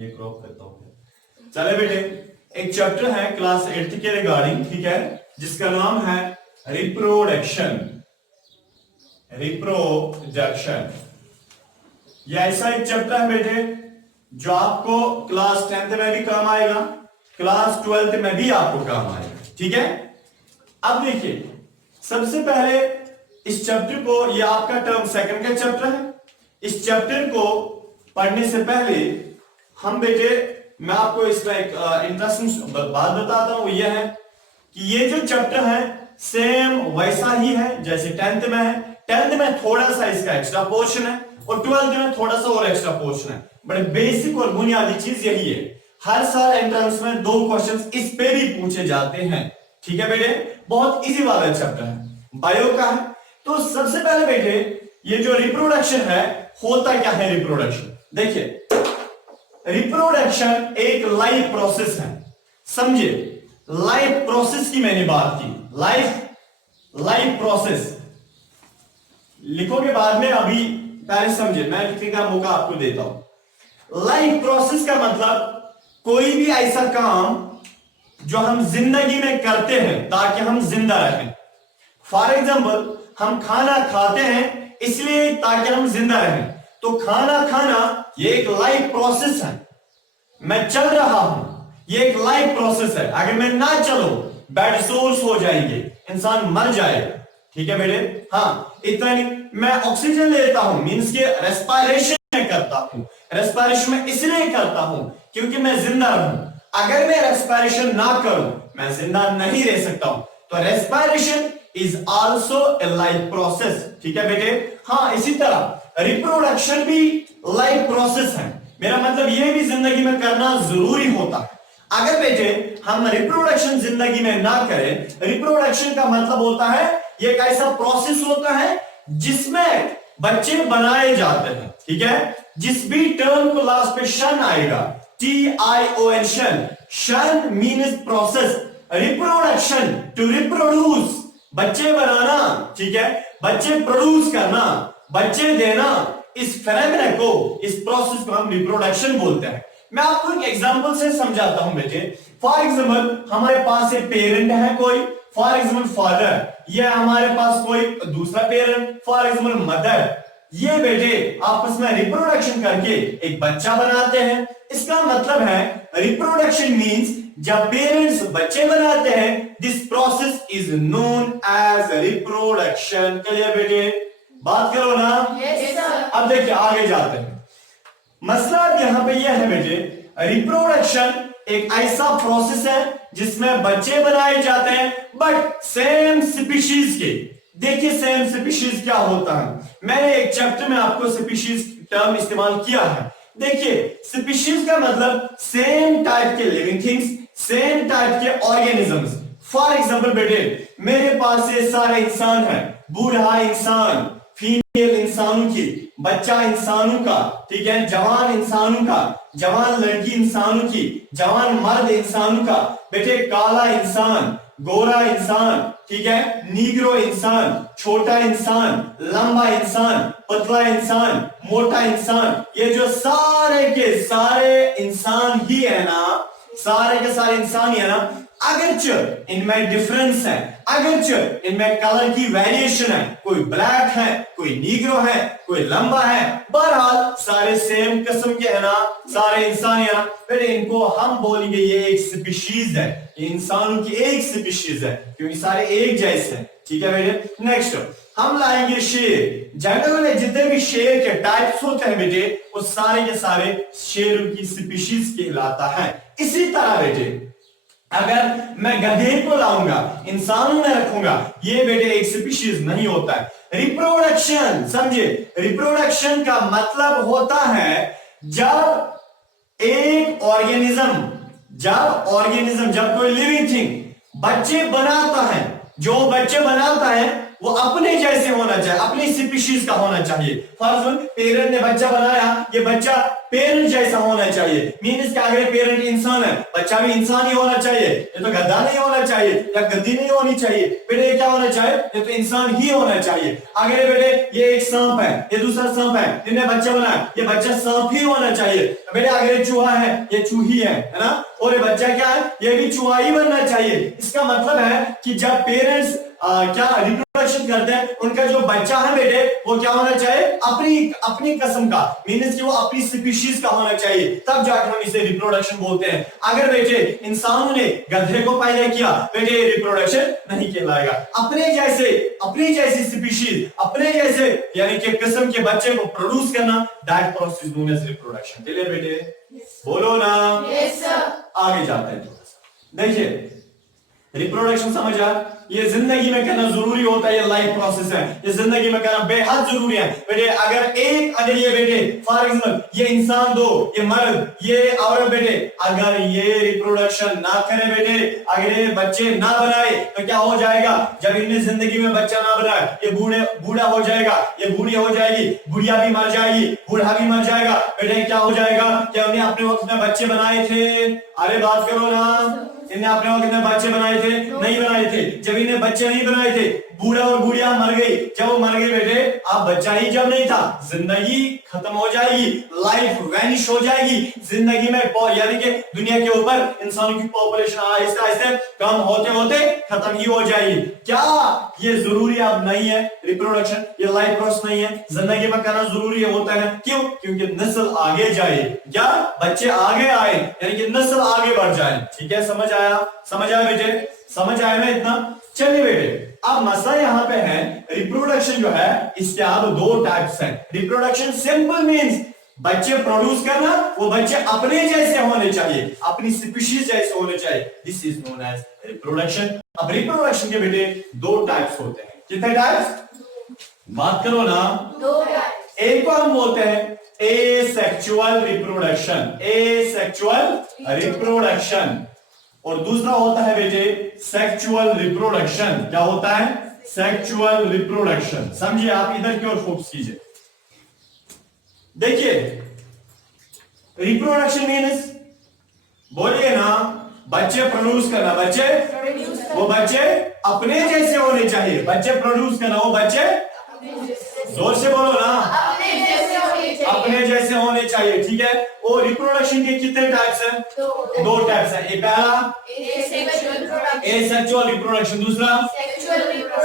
ये क्रॉप करता हूँ। चले बेटे, एक चैप्टर है क्लास 8 के रिगार्डिंग, ठीक है, जिसका नाम है रिप्रोडक्शन। रिप्रोडक्शन ये ऐसा एक चैप्टर है बेटे जो आपको क्लास 10th में भी काम आएगा, क्लास 12th में भी आपको काम आएगा, ठीक है। अब देखिए, सबसे पहले इस चैप्टर को, ये आपका टर्म सेकंड का चैप्टर है। इस चैप्टर को पढ़ने से पहले हम बेटे, मैं आपको इसका एक इंटरेस्टिंग बात बताता हूं। यह है कि ये जो चैप्टर है सेम वैसा ही है जैसे 10th में है। 10th में थोड़ा सा इसका एक्स्ट्रा पोर्शन है और 12th में थोड़ा सा और एक्स्ट्रा पोर्शन है, बट बेसिक और बुनियादी चीज यही है। हर साल एंट्रेंस में 2 क्वेश्चंस इस पे भी पूछे जाते हैं, ठीक है बेटे। बहुत इजी वाला चैप्टर है, बायो का है। तो सबसे पहले बेटे, ये जो रिप्रोडक्शन है, होता क्या है रिप्रोडक्शन? देखिए, रिप्रोडक्शन एक लाइफ प्रोसेस है, समझे। लाइफ प्रोसेस की मैंने बात की, लाइफ प्रोसेस लिखोगे बाद में, अभी पहले समझे, मैं लिखने का मौका आपको देता हूं। लाइफ प्रोसेस का मतलब कोई भी ऐसा काम जो हम जिंदगी में करते हैं ताकि हम जिंदा रहें। फॉर एग्जाम्पल, हम खाना खाते हैं इसलिए ताकि हम जिंदा रहें, तो खाना खाना ये एक लाइफ प्रोसेस है। मैं चल रहा हूं, ये एक लाइफ प्रोसेस है। अगर मैं ना चलो, बेड सोर्स हो जाएंगे, इंसान मर जाएगा, ठीक है बेटे। हाँ, इतना नहीं, मैं ऑक्सीजन लेता हूं, मींस के रेस्पिरेशन में करता हूं। रेस्पिरेशन में इसलिए करता हूं क्योंकि मैं जिंदा रहूं। अगर मैं रेस्पिरेशन ना करूं, मैं जिंदा नहीं रह सकता हूं। तो respiration is also a life process, ठीक है बेटे। हाँ, इसी तरह रिप्रोडक्शन भी लाइफ प्रोसेस है। मेरा मतलब यह भी जिंदगी में करना जरूरी होता है। अगर बेटे हम रिप्रोडक्शन जिंदगी में ना करें, रिप्रोडक्शन का मतलब होता है ये एक ऐसा प्रोसेस होता है जिसमें बच्चे बनाए जाते हैं, ठीक है। जिस भी टर्म को लास्ट पे शन आएगा, TION, शन means process. Reproduction to reproduce, बच्चे बनाना, ठीक है, बच्चे प्रोड्यूस करना, बच्चे देना। इस फेनोमेना को, इस प्रोसेस को हम रिप्रोडक्शन बोलते हैं। मैं आपको एक एग्जांपल से समझाता हूं बेटे। फॉर एग्जांपल, हमारे पास एक पेरेंट है कोई, फॉर एग्जांपल फादर, या हमारे पास कोई दूसरा पेरेंट, फॉर एग्जांपल मदर। ये बेटे आपस में रिप्रोडक्शन करके एक बच्चा बनाते हैं। इसका मतलब है रिप्रोडक्शन मींस जब पेरेंट्स बच्चे बनाते हैं, this process is known as reproduction. Clear बेटे? बात करो ना। yes, sir. अब देखिए, आगे जाते हैं। मसला अब यहां पे यह है बेटे, रिप्रोडक्शन एक ऐसा प्रोसेस है जिसमें बच्चे बनाए जाते हैं, बट सेम स्पीशीज के। देखिए, सेम स्पीशीज क्या होता है, मैंने एक चैप्टर में आपको स्पीशीज टर्म इस्तेमाल किया है। देखिए, स्पीशीज का मतलब सेम टाइप के लिविंग थिंग्स, सेम टाइप के ऑर्गेनिजम्स। फॉर एग्जांपल बेटे, मेरे पास ये सारे इंसान हैं, बूढ़ा इंसान, फीमेल इंसानों की, बच्चा इंसानों का, ठीक है, जवान इंसानों का, जवान लड़की इंसानों की, जवान मर्द इंसानों का, बेटे काला इंसान, गोरा इंसान, ठीक है, नीग्रो इंसान, छोटा इंसान, लंबा इंसान, पतला इंसान, मोटा इंसान। ये जो सारे के सारे इंसान ही है ना, सारे के सारे इंसान ही है ना। अगरचे इनमें डिफरेंस है, अगरचे इनमें कलर की वेरिएशन है, कोई ब्लैक है, कोई नीग्रो है, कोई लंबा है, बहरहाल सारे सेम किस्म के है ना, सारे इंसान है ना। फिर इनको हम बोलेंगे ये एक स्पीशीज है, ये इंसानों की एक स्पीशीज है, क्योंकि सारे एक जैसे हैं, ठीक है बेटे। नेक्स्ट हम लाएंगे शेर। जंगल में जितने भी शेर के टाइप्स होते हैं बेटे, वो सारे के सारे शेरों की स्पीशीज कहलाता है। इसी तरह बेटे, अगर मैं गधे को लाऊंगा, इंसानों में रखूंगा, ये बेटे एक स्पीशीज नहीं होता है। रिप्रोडक्शन समझे, रिप्रोडक्शन का मतलब होता है जब एक ऑर्गेनिज्म, जब कोई लिविंग थिंग बच्चे बनाता है, जो बच्चे बनाता है वो अपने जैसे होना चाहिए, अपनी स्पीशीज का होना चाहिए। फॉर एग्जांपल, पेरेंट ने बच्चा बनाया, ये बच्चा पेरेंट जैसा होना चाहिए। मीन्स कि अगर पेरेंट इंसान है, बच्चा भी इंसान ही होना चाहिए। ये तो गधा नहीं होना चाहिए या गद्दी नहीं होनी चाहिए बेटे। ये क्या होना चाहिए? ये तो इंसान ही होना चाहिए। अगर बेटे ये एक सांप है, ये दूसरा सांप है, जिन्हें बच्चा बनाया, ये बच्चा सांप ही होना चाहिए। बेटे अगर ये चूहा है, ये चूही है ना, और ये बच्चा क्या है? ये भी चूहा ही बनना चाहिए। इसका मतलब है कि जब पेरेंट्स क्या रिप्रोडक्शन करते हैं, उनका जो बच्चा है बेटे वो क्या होना चाहिए? अपनी किस्म का, मीन्स कि वो अपनी स्पीशीज का होना चाहिए, तब जाकर हम इसे रिप्रोडक्शन बोलते हैं। अगर बेटे इंसानों ने गधे को पैदा किया, बेटे रिप्रोडक्शन नहीं कहलाएगा। अपने जैसी स्पीशीज, अपने जैसे यानी कि किस्म के बच्चे को प्रोड्यूस करना, that process known as reproduction. Clear बेटे? बोलो ना। Yes sir. आगे जाते हैं थोड़ा सा। देखिए रिप्रोडक्शन समझा, ये जिंदगी में करना जरूरी होता है, ये लाइफ प्रोसेस है, ये जिंदगी में करना बेहद जरूरी है बेटे। अगर ये बेटे फॉर एग्जाम्पल ये इंसान दो, ये मर्द, ये औरत बेटे, अगर ये रिप्रोडक्शन ना करे बेटे, अगर ये बच्चे ना बनाए तो क्या हो जाएगा? जब इनने जिंदगी में बच्चा ना बनाया, ये बूढ़ा हो जाएगा, ये बूढ़ी हो जाएगी, बुढ़िया भी मर जाएगी, बूढ़ा भी मर जाएगा बेटे। क्या हो जाएगा? क्या उन्हें अपने वक्त में बच्चे बनाए थे? अरे बात करो ना। इन्हें अपने वक्त में बच्चे बनाए थे? नहीं बनाए थे। जब इन्हें बच्चे नहीं बनाए थे, बूढ़ा और बुढ़िया मर गई। जब वो मर गए बेटे, अब बच्चा ही जब नहीं था, जिंदगी खत्म हो जाएगी, लाइफ वैनिश हो जाएगी। जिंदगी में यानी कि दुनिया के ऊपर इंसानों की पॉपुलेशन आहिस्ते आहिस्ते कम होते होते खत्म ही हो जाएगी। क्या ये जरूरी अब नहीं है? रिप्रोडक्शन ये लाइफ प्रोसेस नहीं है, जिंदगी में करना जरूरी होता है। क्यों? क्योंकि नस्ल आगे जाए, क्या बच्चे आगे आए, यानी कि नस्ल आगे बढ़ जाए। ठीक है, समझ आया बेटे? समझ आया ना इतना? चलिए बेटे, अब मसला यहाँ पे है रिप्रोडक्शन जो है, इसके अब दो टाइप्स हैं। रिप्रोडक्शन सिंपल मींस बच्चे प्रोड्यूस करना, वो बच्चे अपने जैसे होने चाहिए, अपनी स्पीशीज जैसे होने चाहिए। This is known as reproduction. अब रिप्रोडक्शन के बेटे दो टाइप्स होते हैं। कितने टाइप्स? बात करो ना। दो टाइप्स। एक को हम बोलते हैं एसेक्सुअल रिप्रोडक्शन, एसेक्सुअल रिप्रोडक्शन, और दूसरा होता है बेटे सेक्सुअल रिप्रोडक्शन। क्या होता है? Sexual reproduction. समझिए, आप इधर की ओर फोकस कीजिए। देखिए रिप्रोडक्शन मीन्स, बोलिए ना, बच्चे प्रोड्यूस करना। बच्चे वो बच्चे अपने जैसे होने चाहिए। बच्चे प्रोड्यूस करना, वो बच्चे जोर से बोलो ना, अपने जैसे होने चाहिए। ठीक है, और रिप्रोडक्शन के कितने टाइप्स हैं? दो टाइप्स हैं। एक पहला एसेक्सुअल रिप्रोडक्शन, दूसरा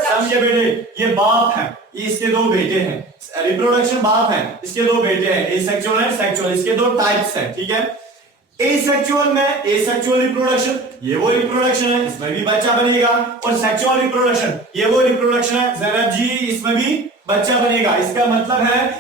समझे बेटे, ये बाप है, ये इसके दो बेटे हैं। रिप्रोडक्शन बाप है, इसके दो बेटे हैं, एसेक्सुअल एंड सेक्सुअल, इसके दो टाइप्स हैं। ठीक है, एसेक्सुअल में एसेक्सुअल रिप्रोडक्शन, ये वो रिप्रोडक्शन है, इसमें भी बच्चा बनेगा। और सेक्सुअल रिप्रोडक्शन, ये वो रिप्रोडक्शन है जैनब जी, इसमें भी बच्चा बनेगा। इसका मतलब है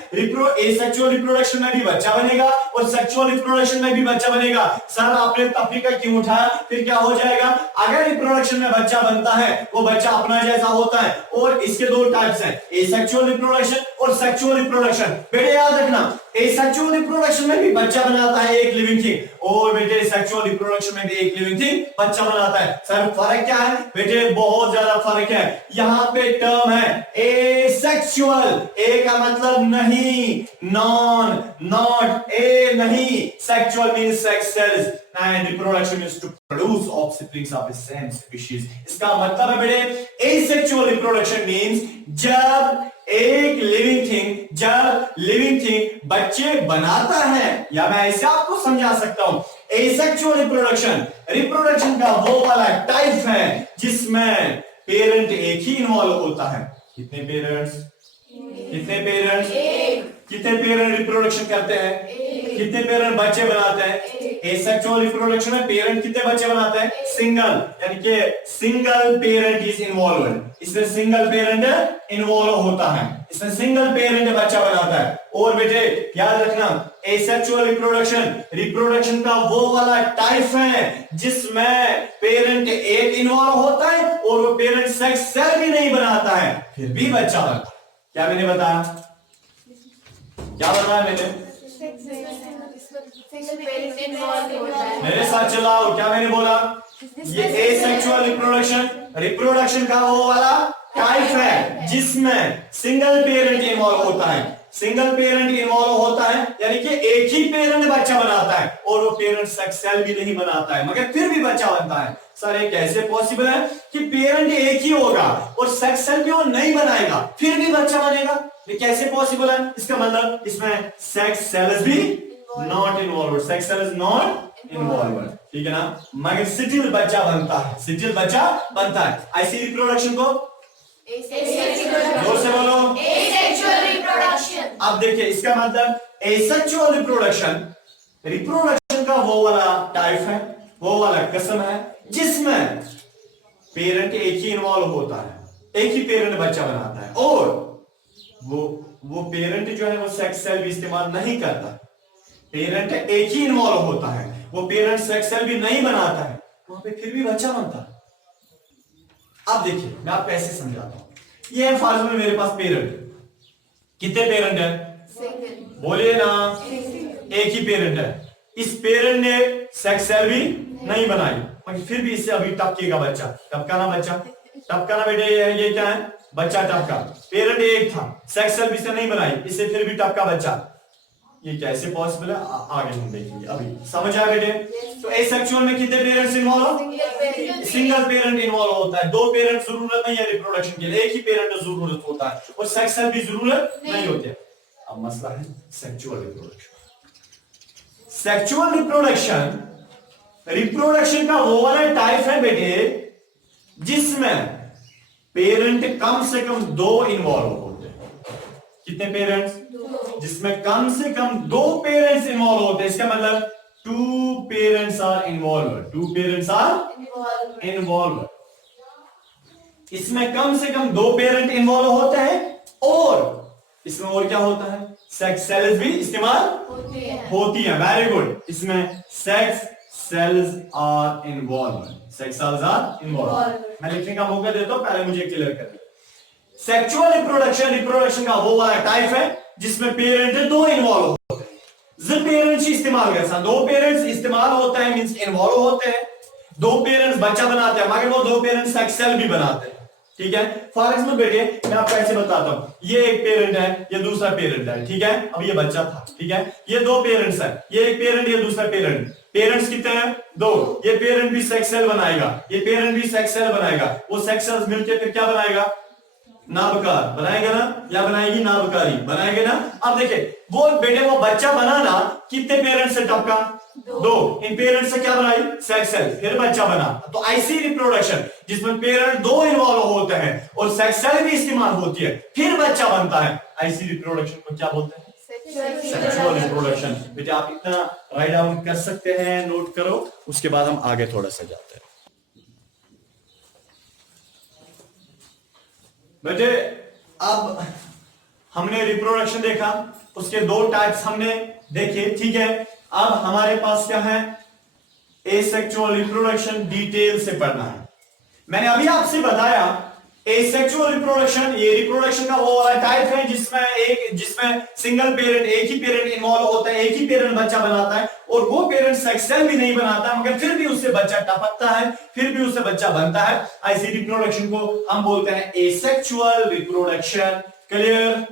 एसेक्सुअल रिप्रोडक्शन में भी बच्चा बनेगा और सेक्सुअल रिप्रोडक्शन में भी बच्चा बनेगा। सर आपने तफरीका क्यों उठाया? फिर क्या हो जाएगा? अगर रिप्रोडक्शन में बच्चा बनता है, वो बच्चा अपना जैसा होता है। और इसके दो टाइप्स हैं, एसेक्सुअल रिप्रोडक्शन और सेक्सुअल रिप्रोडक्शन। बेटे याद रखना, एसेक्सुअल रिप्रोडक्शन में भी बच्चा बनाता है एक लिविंग थिंग, और बेटे सेक्सुअल रिप्रोडक्शन में भी एक लिविंग थिंग बच्चा बनाता है। सर फर्क क्या है? बेटे बहुत ज्यादा फर्क है। यहाँ पे टर्म है एसेक्सुअल, ए का मतलब नहीं, नॉन, नॉट, ए नहीं। Sexual means sex cells and reproduction means to produce offspring of the same species। इसका मतलब है बेटे asexual reproduction means जब एक लिविंग थिंग बच्चे बनाता है, या मैं ऐसे आपको समझा सकता हूं, एसेक्सुअल रिप्रोडक्शन का वो वाला टाइप है जिसमें पेरेंट एक ही इन्वॉल्व होता है। कितने पेरेंट्स कितने पेरेंट रिप्रोडक्शन करते हैं? कितने पेरेंट बच्चे बनाते हैं? एसेक्सुअल रिप्रोडक्शन में पेरेंट कितने बच्चे बनाते हैं? सिंगल, यानी कि सिंगल पेरेंट इज इन्वॉल्व। इसमें सिंगल पेरेंट इन्वॉल्व होता है, इसमें सिंगल पेरेंट बच्चा बनाता है। और बेटे याद रखना, एसेक्सुअल रिप्रोडक्शन का वो वाला टाइप है जिसमें पेरेंट एक इन्वॉल्व होता है और वो पेरेंट सेक्स सेल भी नहीं बनाता है, फिर भी बच्चा बनता है। क्या मैंने बताया? क्या बताया मैंने? मेरे साथ चलाओ, क्या मैंने बोला? ये एसेक्सुअल रिप्रोडक्शन का वो वाला टाइप है जिसमें सिंगल पेरेंट इन्वॉल्व होता है। सिंगल पेरेंट इन्वॉल्व होता है, यानी कि एक ही पेरेंट बच्चा बनाता है और वो पेरेंट सेक्स सेल भी नहीं बनाता है मगर फिर भी बच्चा बनता है। सर ये कैसे पॉसिबल है कि पेरेंट एक ही होगा और सेक्स सेल भी वो नहीं बनाएगा फिर भी बच्चा बनेगा? ये कैसे पॉसिबल है? इसका मतलब इसमें सेक्स सेल्स भी not involve, sex cell is not involve, ठीक है ना, मगर स्टिल बच्चा बनता है, स्टिल बच्चा बनता है। ऐसी रिप्रोडक्शन को जोर से बोलो, asexual reproduction। अब देखिए इसका मतलब एसेक्सुअल रिप्रोडक्शन, रिप्रोडक्शन का वो वाला टाइप है, वो वाला किस्म है जिसमें पेरेंट एक ही इन्वॉल्व होता है, एक ही पेरेंट बच्चा बनाता है और वो पेरेंट जो है वो सेक्स सेल भी इस्तेमाल नहीं करता, पेरेंट एक ही इन्वॉल्व होता है, वो पेरेंट सेक्स सेल भी नहीं बनाता है, वहां पे फिर भी बच्चा बनता है। अब देखिए मैं आपको ऐसे समझाता हूं, ये है फॉर्मूला में मेरे पास पेरेंट, कितने पेरेंट है? बोलिए ना, एक ही पेरेंट है, इस पेरेंट ने सेक्स सेल भी नहीं बनाई मगर फिर भी इससे अभी टपकेगा बच्चा, टपकाना बच्चा, टपकाना बेटे ये क्या है? बच्चा टपका, पेरेंट एक था, सेक्स सेल भी इससे नहीं बनाई, इससे फिर भी टपका बच्चा, ये कैसे पॉसिबल है आगे हम देखेंगे। अभी समझ आया बेटे? तो एसेक्सुअल में कितने parents involve? Single parent involve होता है, दो पेरेंट जरूरत नहीं है रिप्रोडक्शन के लिए, एक ही पेरेंट जरूरत होता है और सेक्स सेल भी जरूरत नहीं होती है। अब मसला है sexual reproduction. Sexual reproduction, reproduction का वो वाला टाइप है बेटे जिसमें पेरेंट कम से कम दो इन्वॉल्व होते हैं। कितने पेरेंट्स? जिसमें कम से कम दो पेरेंट्स इन्वॉल्व होते हैं, इसका मतलब two parents are involve, two parents are involve, इसमें कम से कम दो पेरेंट इन्वॉल्व होते हैं और इसमें और क्या होता है? सेक्स सेल्स भी इस्तेमाल होती है। वेरी गुड, इसमें sex cells are involve, sex cells are involve. मैं लिखने का मौका देता हूं, पहले मुझे क्लियर कर दो। सेक्सुअल रिप्रोडक्शन, रिप्रोडक्शन का वो वाला टाइप है जिसमें पेरेंट दो इन्वॉल्व होते हैं, जिन पेरेंट्स इस्तेमाल करता है, दो पेरेंट्स इस्तेमाल होता है मींस इन्वॉल्व होते हैं, दो पेरेंट्स बच्चा बनाते हैं मगर वो दो पेरेंट्स सेक्स सेल भी बनाते हैं, ठीक है। फॉर एग्जाम्पल बेटे मैं आपको ऐसे बताता हूं, ये एक पेरेंट है, ये दूसरा पेरेंट है, ठीक है, अब ये बच्चा था, ठीक है, ये दो पेरेंट्स है, ये एक पेरेंट, ये दूसरा पेरेंट, पेरेंट्स कितने हैं? दो, ये पेरेंट भी सेक्स सेल बनाएगा, ये पेरेंट भी सेक्स सेल बनाएगा, वो सेक्स सेल्स मिलकर फिर क्या बनाएगा? नाभकार बनाएगा ना, या बनाएगी नाभकारी बनाएगा ना। अब देखिए वो बेटे वो बच्चा बनाना कितने पेरेंट्स से टपका? दो, इन पेरेंट्स से क्या बनाई? सेक्स सेल, फिर बच्चा बना। तो ऐसी रिप्रोडक्शन जिसमें पेरेंट दो इन्वॉल्व होते हैं और सेक्स सेल भी इस्तेमाल होती है फिर बच्चा बनता है, ऐसी रिप्रोडक्शन को क्या बोलते हैं? Sexual reproduction. बेटे आप इतना राइट डाउन कर सकते हैं, नोट करो, उसके बाद हम आगे थोड़ा सा जाते हैं। बेटे अब हमने रिप्रोडक्शन देखा, उसके दो टाइप्स हमने देखे, ठीक है। अब हमारे पास क्या है? एसेक्सुअल रिप्रोडक्शन डिटेल से पढ़ना है। मैंने अभी आपसे बताया एसेक्सुअल रिप्रोडक्शन, ये रिप्रोडक्शन का वो वाला टाइप है जिसमें सिंगल पेरेंट, एक ही पेरेंट इन्वॉल्व होता है, एक ही पेरेंट बच्चा बनाता है और वो पेरेंट सेक्स सेल भी नहीं बनाता मगर फिर भी उससे बच्चा टपकता है, फिर भी उससे बच्चा बनता है। ऐसी रिप्रोडक्शन को हम बोलते हैं एसेक्सुअल रिप्रोडक्शन। क्लियर?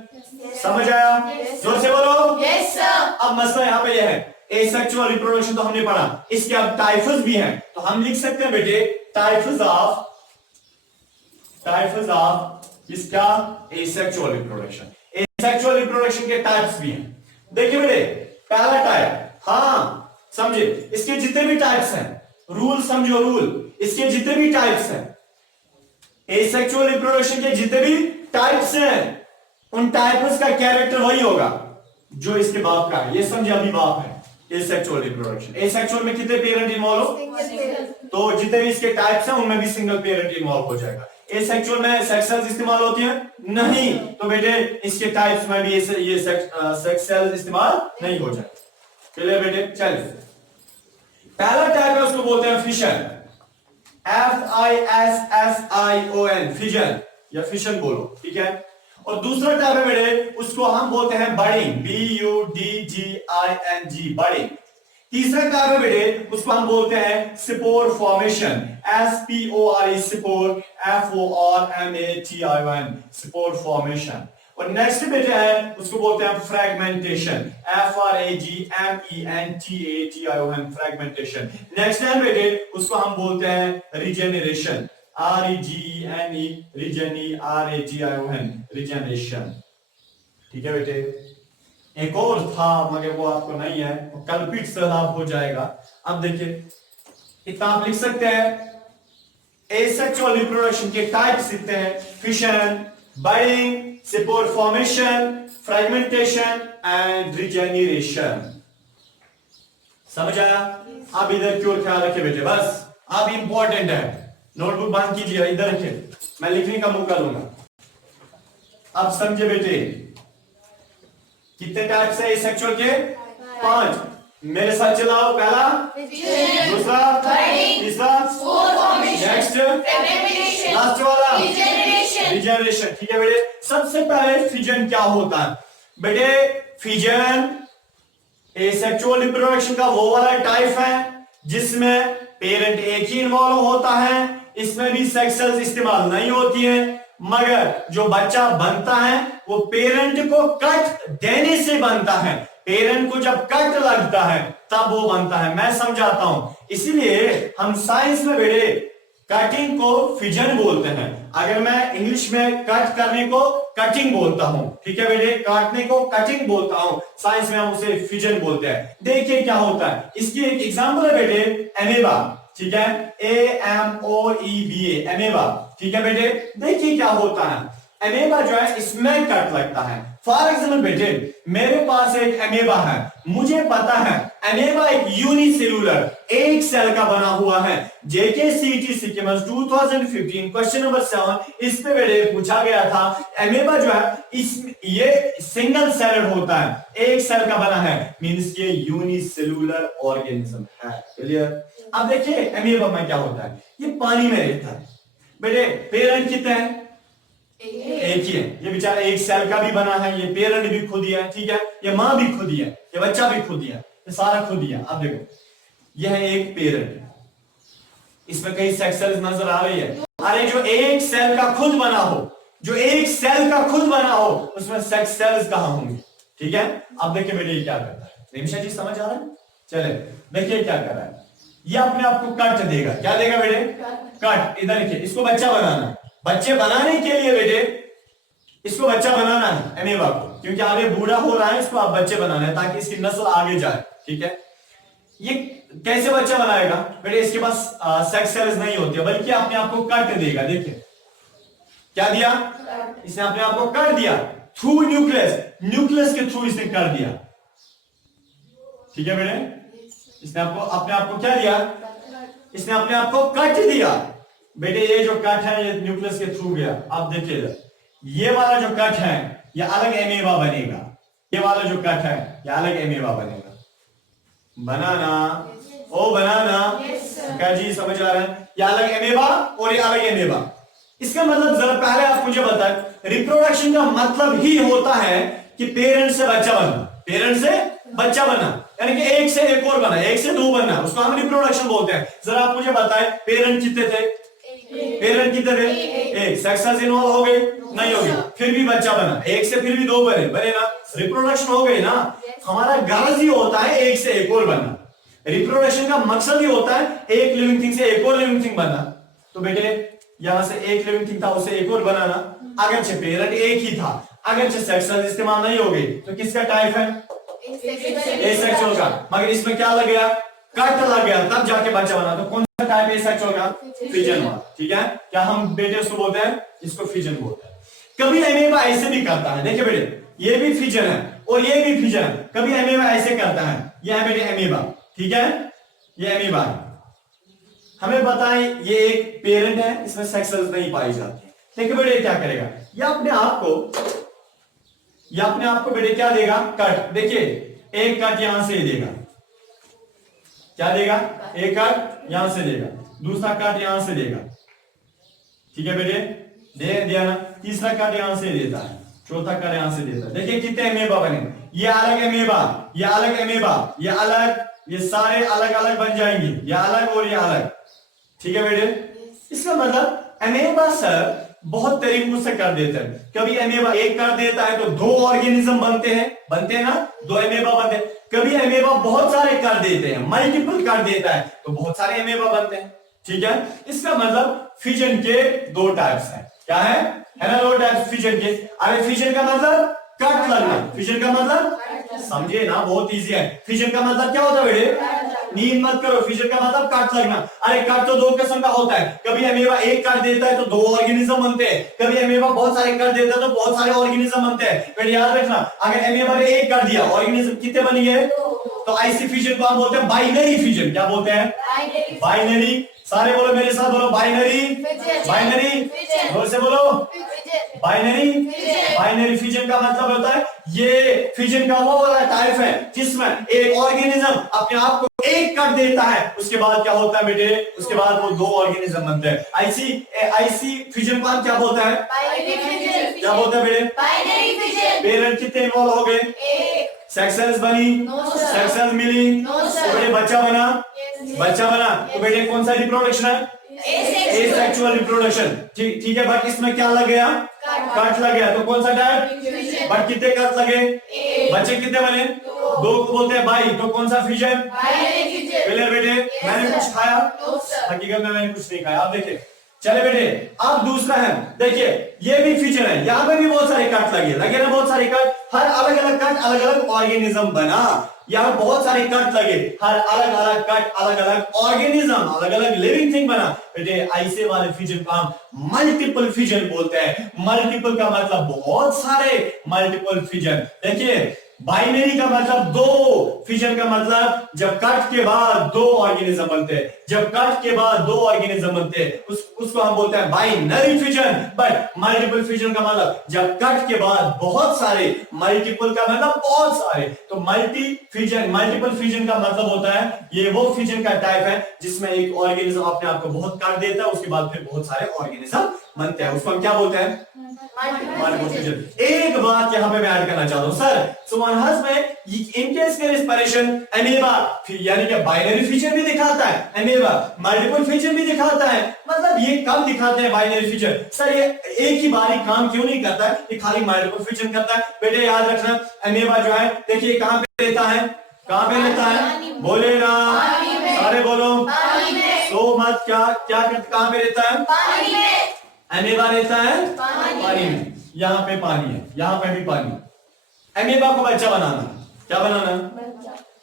समझ आया? जोर से बोलो। Yes sir. अब मसला यहाँ पे यह है, एसेक्सुअल रिप्रोडक्शन तो हमने पढ़ा, इसके अब टाइप्स भी हैं, तो हम लिख सकते हैं बेटे टाइप्स ऑफ इसका एसेक्सुअल रिप्रोडक्शन। एसेक्सुअल रिप्रोडक्शन के टाइप्स भी हैं। देखिए बेटे पहला टाइप, हाँ समझे, इसके जितने भी टाइप्स हैं, रूल समझो, रूल, इसके जितने भी टाइप्स हैं, एसेक्सुअल रिप्रोडक्शन के जितने भी टाइप्स हैं उन टाइप्स का कैरेक्टर वही होगा जो इसके बाप का है। ये समझे, अभी बाप है एसेक्सुअल रिप्रोडक्शन। एसेक्सुअल में कितने पेरेंट इन्वॉल्व हो? तो जितने भी इसके टाइप्स हैं उनमें भी सिंगल पेरेंट इन्वॉल्व हो जाएगा। एसेक्सुअल में सेक्स सेल्स इस्तेमाल होती हैं? नहीं, तो बेटे इसके टाइप्स में भी ये सेक्स सेल्स इस्तेमाल नहीं हो जाए। चलिए बेटे चलिए, पहला टाइप है उसको बोलते हैं फिशन, FISSION, फिजन या फिशन बोलो, ठीक है। और दूसरा टाइप है बेटे उसको हम बोलते हैं बडिंग, BUDGING, बडिंग। तीसरा टाइप है बेटे उसको हम बोलते हैं spore formation, SPORE, spore, FORMATION, spore formation. और नेक्स्ट बेटे है उसको बोलते हैं फ्रेगमेंटेशन, FRAGMENTATION, फ्रेगमेंटेशन। नेक्स्ट है बेटे उसको हम बोलते हैं रिजेनरेशन, REGENE, REGENERATION, रिजेनरेशन। ठीक है बेटे, एक और था मगर वो आपको नहीं है, वो कल्पित सैलाब हो जाएगा। अब देखिए इतना आप लिख सकते हैं, एसेक्सुअल रिप्रोडक्शन के टाइप्स लिखते हैं, fission, budding, spore formation, fragmentation and regeneration. समझ आया? आप इधर की ओर ख्याल रखिए बेटे, बस आप इंपॉर्टेंट है, नोटबुक बंद कीजिए, इधर रखिए, मैं लिखने का मौका लूंगा। अब समझे बेटे, कितने टाइप्स है एसेक्सुअल के? 5। मेरे साथ चलाओ, पहला, दूसरा, तीसरा, नेक्स्ट, लास्ट वाला रिजेनरेशन। ठीक है बेटे, सबसे पहले फिजन क्या होता है बेटे? फिजन एसेक्सुअल रिप्रोडक्शन का वो वाला टाइप है जिसमें पेरेंट एक ही इन्वॉल्व होता है, इसमें भी सेक्स सेल्स इस्तेमाल नहीं होती है, मगर जो बच्चा बनता है वो पेरेंट को कट देने से बनता है। पेरेंट को जब कट लगता है तब वो बनता है। मैं समझाता हूं, इसीलिए हम साइंस में बेटे कटिंग को फिजन बोलते हैं। अगर मैं इंग्लिश में कट करने को कटिंग बोलता हूं, ठीक है बेटे, काटने को कटिंग बोलता हूं, साइंस में हम उसे फिजन बोलते हैं। देखिए क्या होता है, इसकी एक एग्जांपल है बेटे, एमेबा। ठीक है, AMOEBA, एमेबा। ठीक है बेटे, देखिए क्या होता है, एमेबा जो है इसमें कट लगता है। फॉर एग्जाम्पल बेटे, मेरे पास एक एमेबा है, मुझे पता है एमेबा एक यूनिसेलुलर एक सेल का बना हुआ है। JKCET सिक्किम्स 2015 क्वेश्चन नंबर 7 इस पे बेटे पूछा गया था, एमेबा जो है ये सिंगल सेलड होता है, एक सेल का बना है, मींस ये यूनिसेलुलर ऑर्गेनिज्म है। क्लियर? अब देखिए एमेबा में क्या होता है, ये पानी में रहता है बेटे। पेरेंट कितने हैं? एक ही है, ये बेचारा एक सेल का भी बना है, ये पेरेंट भी खुद ही है, ठीक है, ये मां भी खुद ही है, ये बच्चा भी खुद ही है, ये सारा खुद ही है। अब देखो यह है एक पेरेंट, इसमें कई सेक्स सेल्स नजर आ रही है। अरे जो एक सेल का खुद बना हो, जो एक सेल का खुद बना हो, उसमें सेक्स सेल्स कहां होंगे? ठीक है, अब देखिए बेटे ये क्या करता है, निमिषा जी समझ आ रहा है? चले देखिए क्या कर रहा है, ये अपने आप को कट देगा। क्या देगा बेटे? कट। इधर देखिए, इसको बच्चा बनाना है, बच्चे बनाने के लिए बेटे इसको बच्चा बनाना है एमेबा को, क्योंकि आगे बूढ़ा हो रहा है, इसको आप बच्चे बनाना है ताकि इसकी नस्ल आगे जाए। ठीक है, ये कैसे बच्चा बनाएगा बेटे? इसके पास सेक्स सेल्स नहीं होती है, बल्कि अपने आप को काट देगा। देखिए क्या दिया इसने, अपने आप को काट दिया थ्रू न्यूक्लियस, न्यूक्लियस के थ्रू इसने कर दिया। ठीक है बेटे, इसने आपको अपने आप को क्या दिया? इसने अपने आप को काट दिया बेटे। ये जो कट है ये न्यूक्लियस के थ्रू गया। अब देखिए ये वाला जो कट है ये अलग एमेबा बनेगा, ये वाला जो कट है ये अलग एमेबा बनेगा। बनाना ओ बनाना क्या जी समझ आ रहा है? ये अलग एमेबा और ये अलग एमेबा। इसका मतलब जरा पहले आप मुझे बताएं, रिप्रोडक्शन का मतलब ही होता है कि पेरेंट से बच्चा बनना, पेरेंट से बच्चा बना, यानी कि एक से एक और बना, एक से दो बनना, उसको हम रिप्रोडक्शन बोलते हैं। जरा आप मुझे बताएं पेरेंट कितने थे? पेरेंट कितने थे? एक। सेक्स सेल्स इन्वॉल्व हो गए? नहीं हो गए, फिर भी बच्चा बना, एक से फिर भी दो बने, बने ना, रिप्रोडक्शन हो गई ना। हमारा गर्ज ही होता है एक से एक और बनना, रिप्रोडक्शन का मकसद ही होता है एक लिविंग थिंग से एक और लिविंग थिंग बनना। तो बेटे यहां से एक लिविंग थिंग था, उसे एक और बनाना, अगरचे पेरेंट एक ही था, अगरचे सेक्स सेल्स इस्तेमाल नहीं हो गई, तो किसका टाइप है? एसेक्सुअल का। मगर इसमें क्या लग गया? कट लग गया, तब जाके बच्चा बना। तो कौन सा टाइप एसेक्सुअल का? फिजन वाला। ठीक है, क्या हम बेटे उसको बोलते हैं? इसको फिजन बोलते हैं। कभी एमेबा ऐसे भी करता है, देखिए बेटे ये भी फिजन है और ये भी फिजन है। कभी एमेबा ऐसे करता है, ये है बेटे एमेबा, ठीक है, ये एमेबा है। हमें बताएं ये एक पेरेंट है, इसमें सेक्स सेल्स नहीं पाई जाती। देखिए बेटे क्या करेगा, ये अपने आप को बेटे क्या देगा? कट। देखिए एक कट यहां से देगा, क्या देगा? एक कट यहां से देगा, दूसरा कट यहां से देगा। ठीक है बेटे, दे दिया ना, तीसरा कट यहां से देता है, चौथा कट यहां से देता है। देखिए कितने एमेबा बने, ये अलग एमेबा, ये अलग एमेबा, ये अलग, ये सारे अलग अलग बन जाएंगे, ये अलग और ये अलग। ठीक है बेटे, इसका मतलब एमेबा सर बहुत तरीकों से कर देते हैं। कभी एमेबा एक कर देता है तो दो ऑर्गेनिज्म बनते हैं ना, दो एमेबा बनते हैं। कभी एमेबा बहुत सारे कर देते हैं, मल्टीपल कर देता है तो बहुत सारे एमेबा बनते हैं। ठीक है, इसका मतलब फिजन के दो टाइप्स हैं। क्या है ना, दो टाइप्स फिजन के। अरे फिजन का मतलब कट लगना, फिजन का मतलब समझे ना, बहुत इजी है। फिजन का मतलब क्या होता है बेटे, नींद मत करो, फिजन का मतलब काट लगना। अरे काट तो दो किस्म का होता है, कभी एमेबा एक काट देता है तो दो ऑर्गेनिज्म बनते हैं, कभी एमेबा बहुत सारे काट देता है तो बहुत सारे ऑर्गेनिज्म बनते हैं। बेटे याद रखना, अगर एमेबा ने एक काट दिया, ऑर्गेनिज्म कितने बन गए, तो ऐसी फिजन को हम बोलते हैं बाइनरी फिजन। क्या बोलते हैं, बाइनरी। सारे बोलो मेरे साथ, बोलो बाइनरी, बाइनरी, जोर से बोलो, बाइनरी। बाइनरी फिजन का मतलब होता है, ये फिजन का वो वाला टाइप है जिसमें एक ऑर्गेनिज्म अपने आप को एक कर देता है, उसके बाद क्या होता है बेटे, उसके बाद वो दो ऑर्गेनिज्म बनते हैं। ऐसी फिजन को हम क्या बोलते हैं, क्या बोलते हैं बेटे, पेरेंट कितने इन्वॉल्व हो गए, सेक्सेस बनी, सेक्सेस मिली, तो बेटे बच्चा बना, बच्चा बना, तो बेटे कौन सा रिप्रोडक्शन है, एसेक्सुअल रिप्रोडक्शन। ठीक है, बट इसमें क्या लग गया, कट लग गया, तो कौन सा टाइप, बट कितने कट लगे, बच्चे कितने बने, दो को बोलते हैं बाई, तो कौन सा फिजन, क्लियर बेटे। मैंने कुछ खाया, हकीकत में मैंने कुछ नहीं खाया, आप देखिए। चले बेटे, अब दूसरा है, देखिए ये भी फीचर है, यहाँ पे भी बहुत सारे कट लगे ना, बहुत सारे कट, हर अलग अलग कट अलग अलग ऑर्गेनिज्म बना। यहाँ बहुत सारे कट लगे, हर अलग अलग कट अलग अलग ऑर्गेनिज्म, अलग अलग लिविंग थिंग बना। बेटे ऐसे वाले फिजन को हम मल्टीपल फिजन बोलते हैं। मल्टीपल का मतलब बहुत सारे, मल्टीपल फिजन। देखिए बाइनरी का मतलब दो, फिजन का मतलब जब कट के बाद दो ऑर्गेनिज्म बनते हैं, जब कट के बाद दो ऑर्गेनिज्म बनते हैं उसको हम बोलते हैं binary fission. But multiple fission का मतलब जब कट के बाद बहुत सारे, मल्टीपल का मतलब बहुत सारे, तो मल्टीपल फिजन का मतलब होता है ये वो फिजन का टाइप है जिसमें एक ऑर्गेनिज्म अपने आप को बहुत काट देता है, उसके बाद फिर बहुत सारे ऑर्गेनिज्म बनते हैं, उसको हम क्या बोलते हैं, मल्टीपल फिजन। एक बात यहां पे मैं ऐड करना चाहता हूं सर, सुमनहस में इन केस के रिस्पिरेशन एमीबा यानी कि बाइनरी फिजन भी दिखाता है, एमीबा मल्टीपल फिजन भी दिखाता है। मतलब ये कब दिखाते हैं बाइनरी फिजन, सर ये एक ही बारी काम क्यों नहीं करता है, ये खाली मल्टीपल फिजन करता है। बेटे याद रखना, एमीबा जो है देखिए कहां पे रहता है, कहां पे रहता है, बोले ना, सारे बोलो, सो मत, क्या क्या कहां पे रहता है, एमीबा रहता है पानी में। यहाँ पे पानी है, यहाँ पे भी पानी। एमीबा को बच्चा बनाना, क्या बनाना,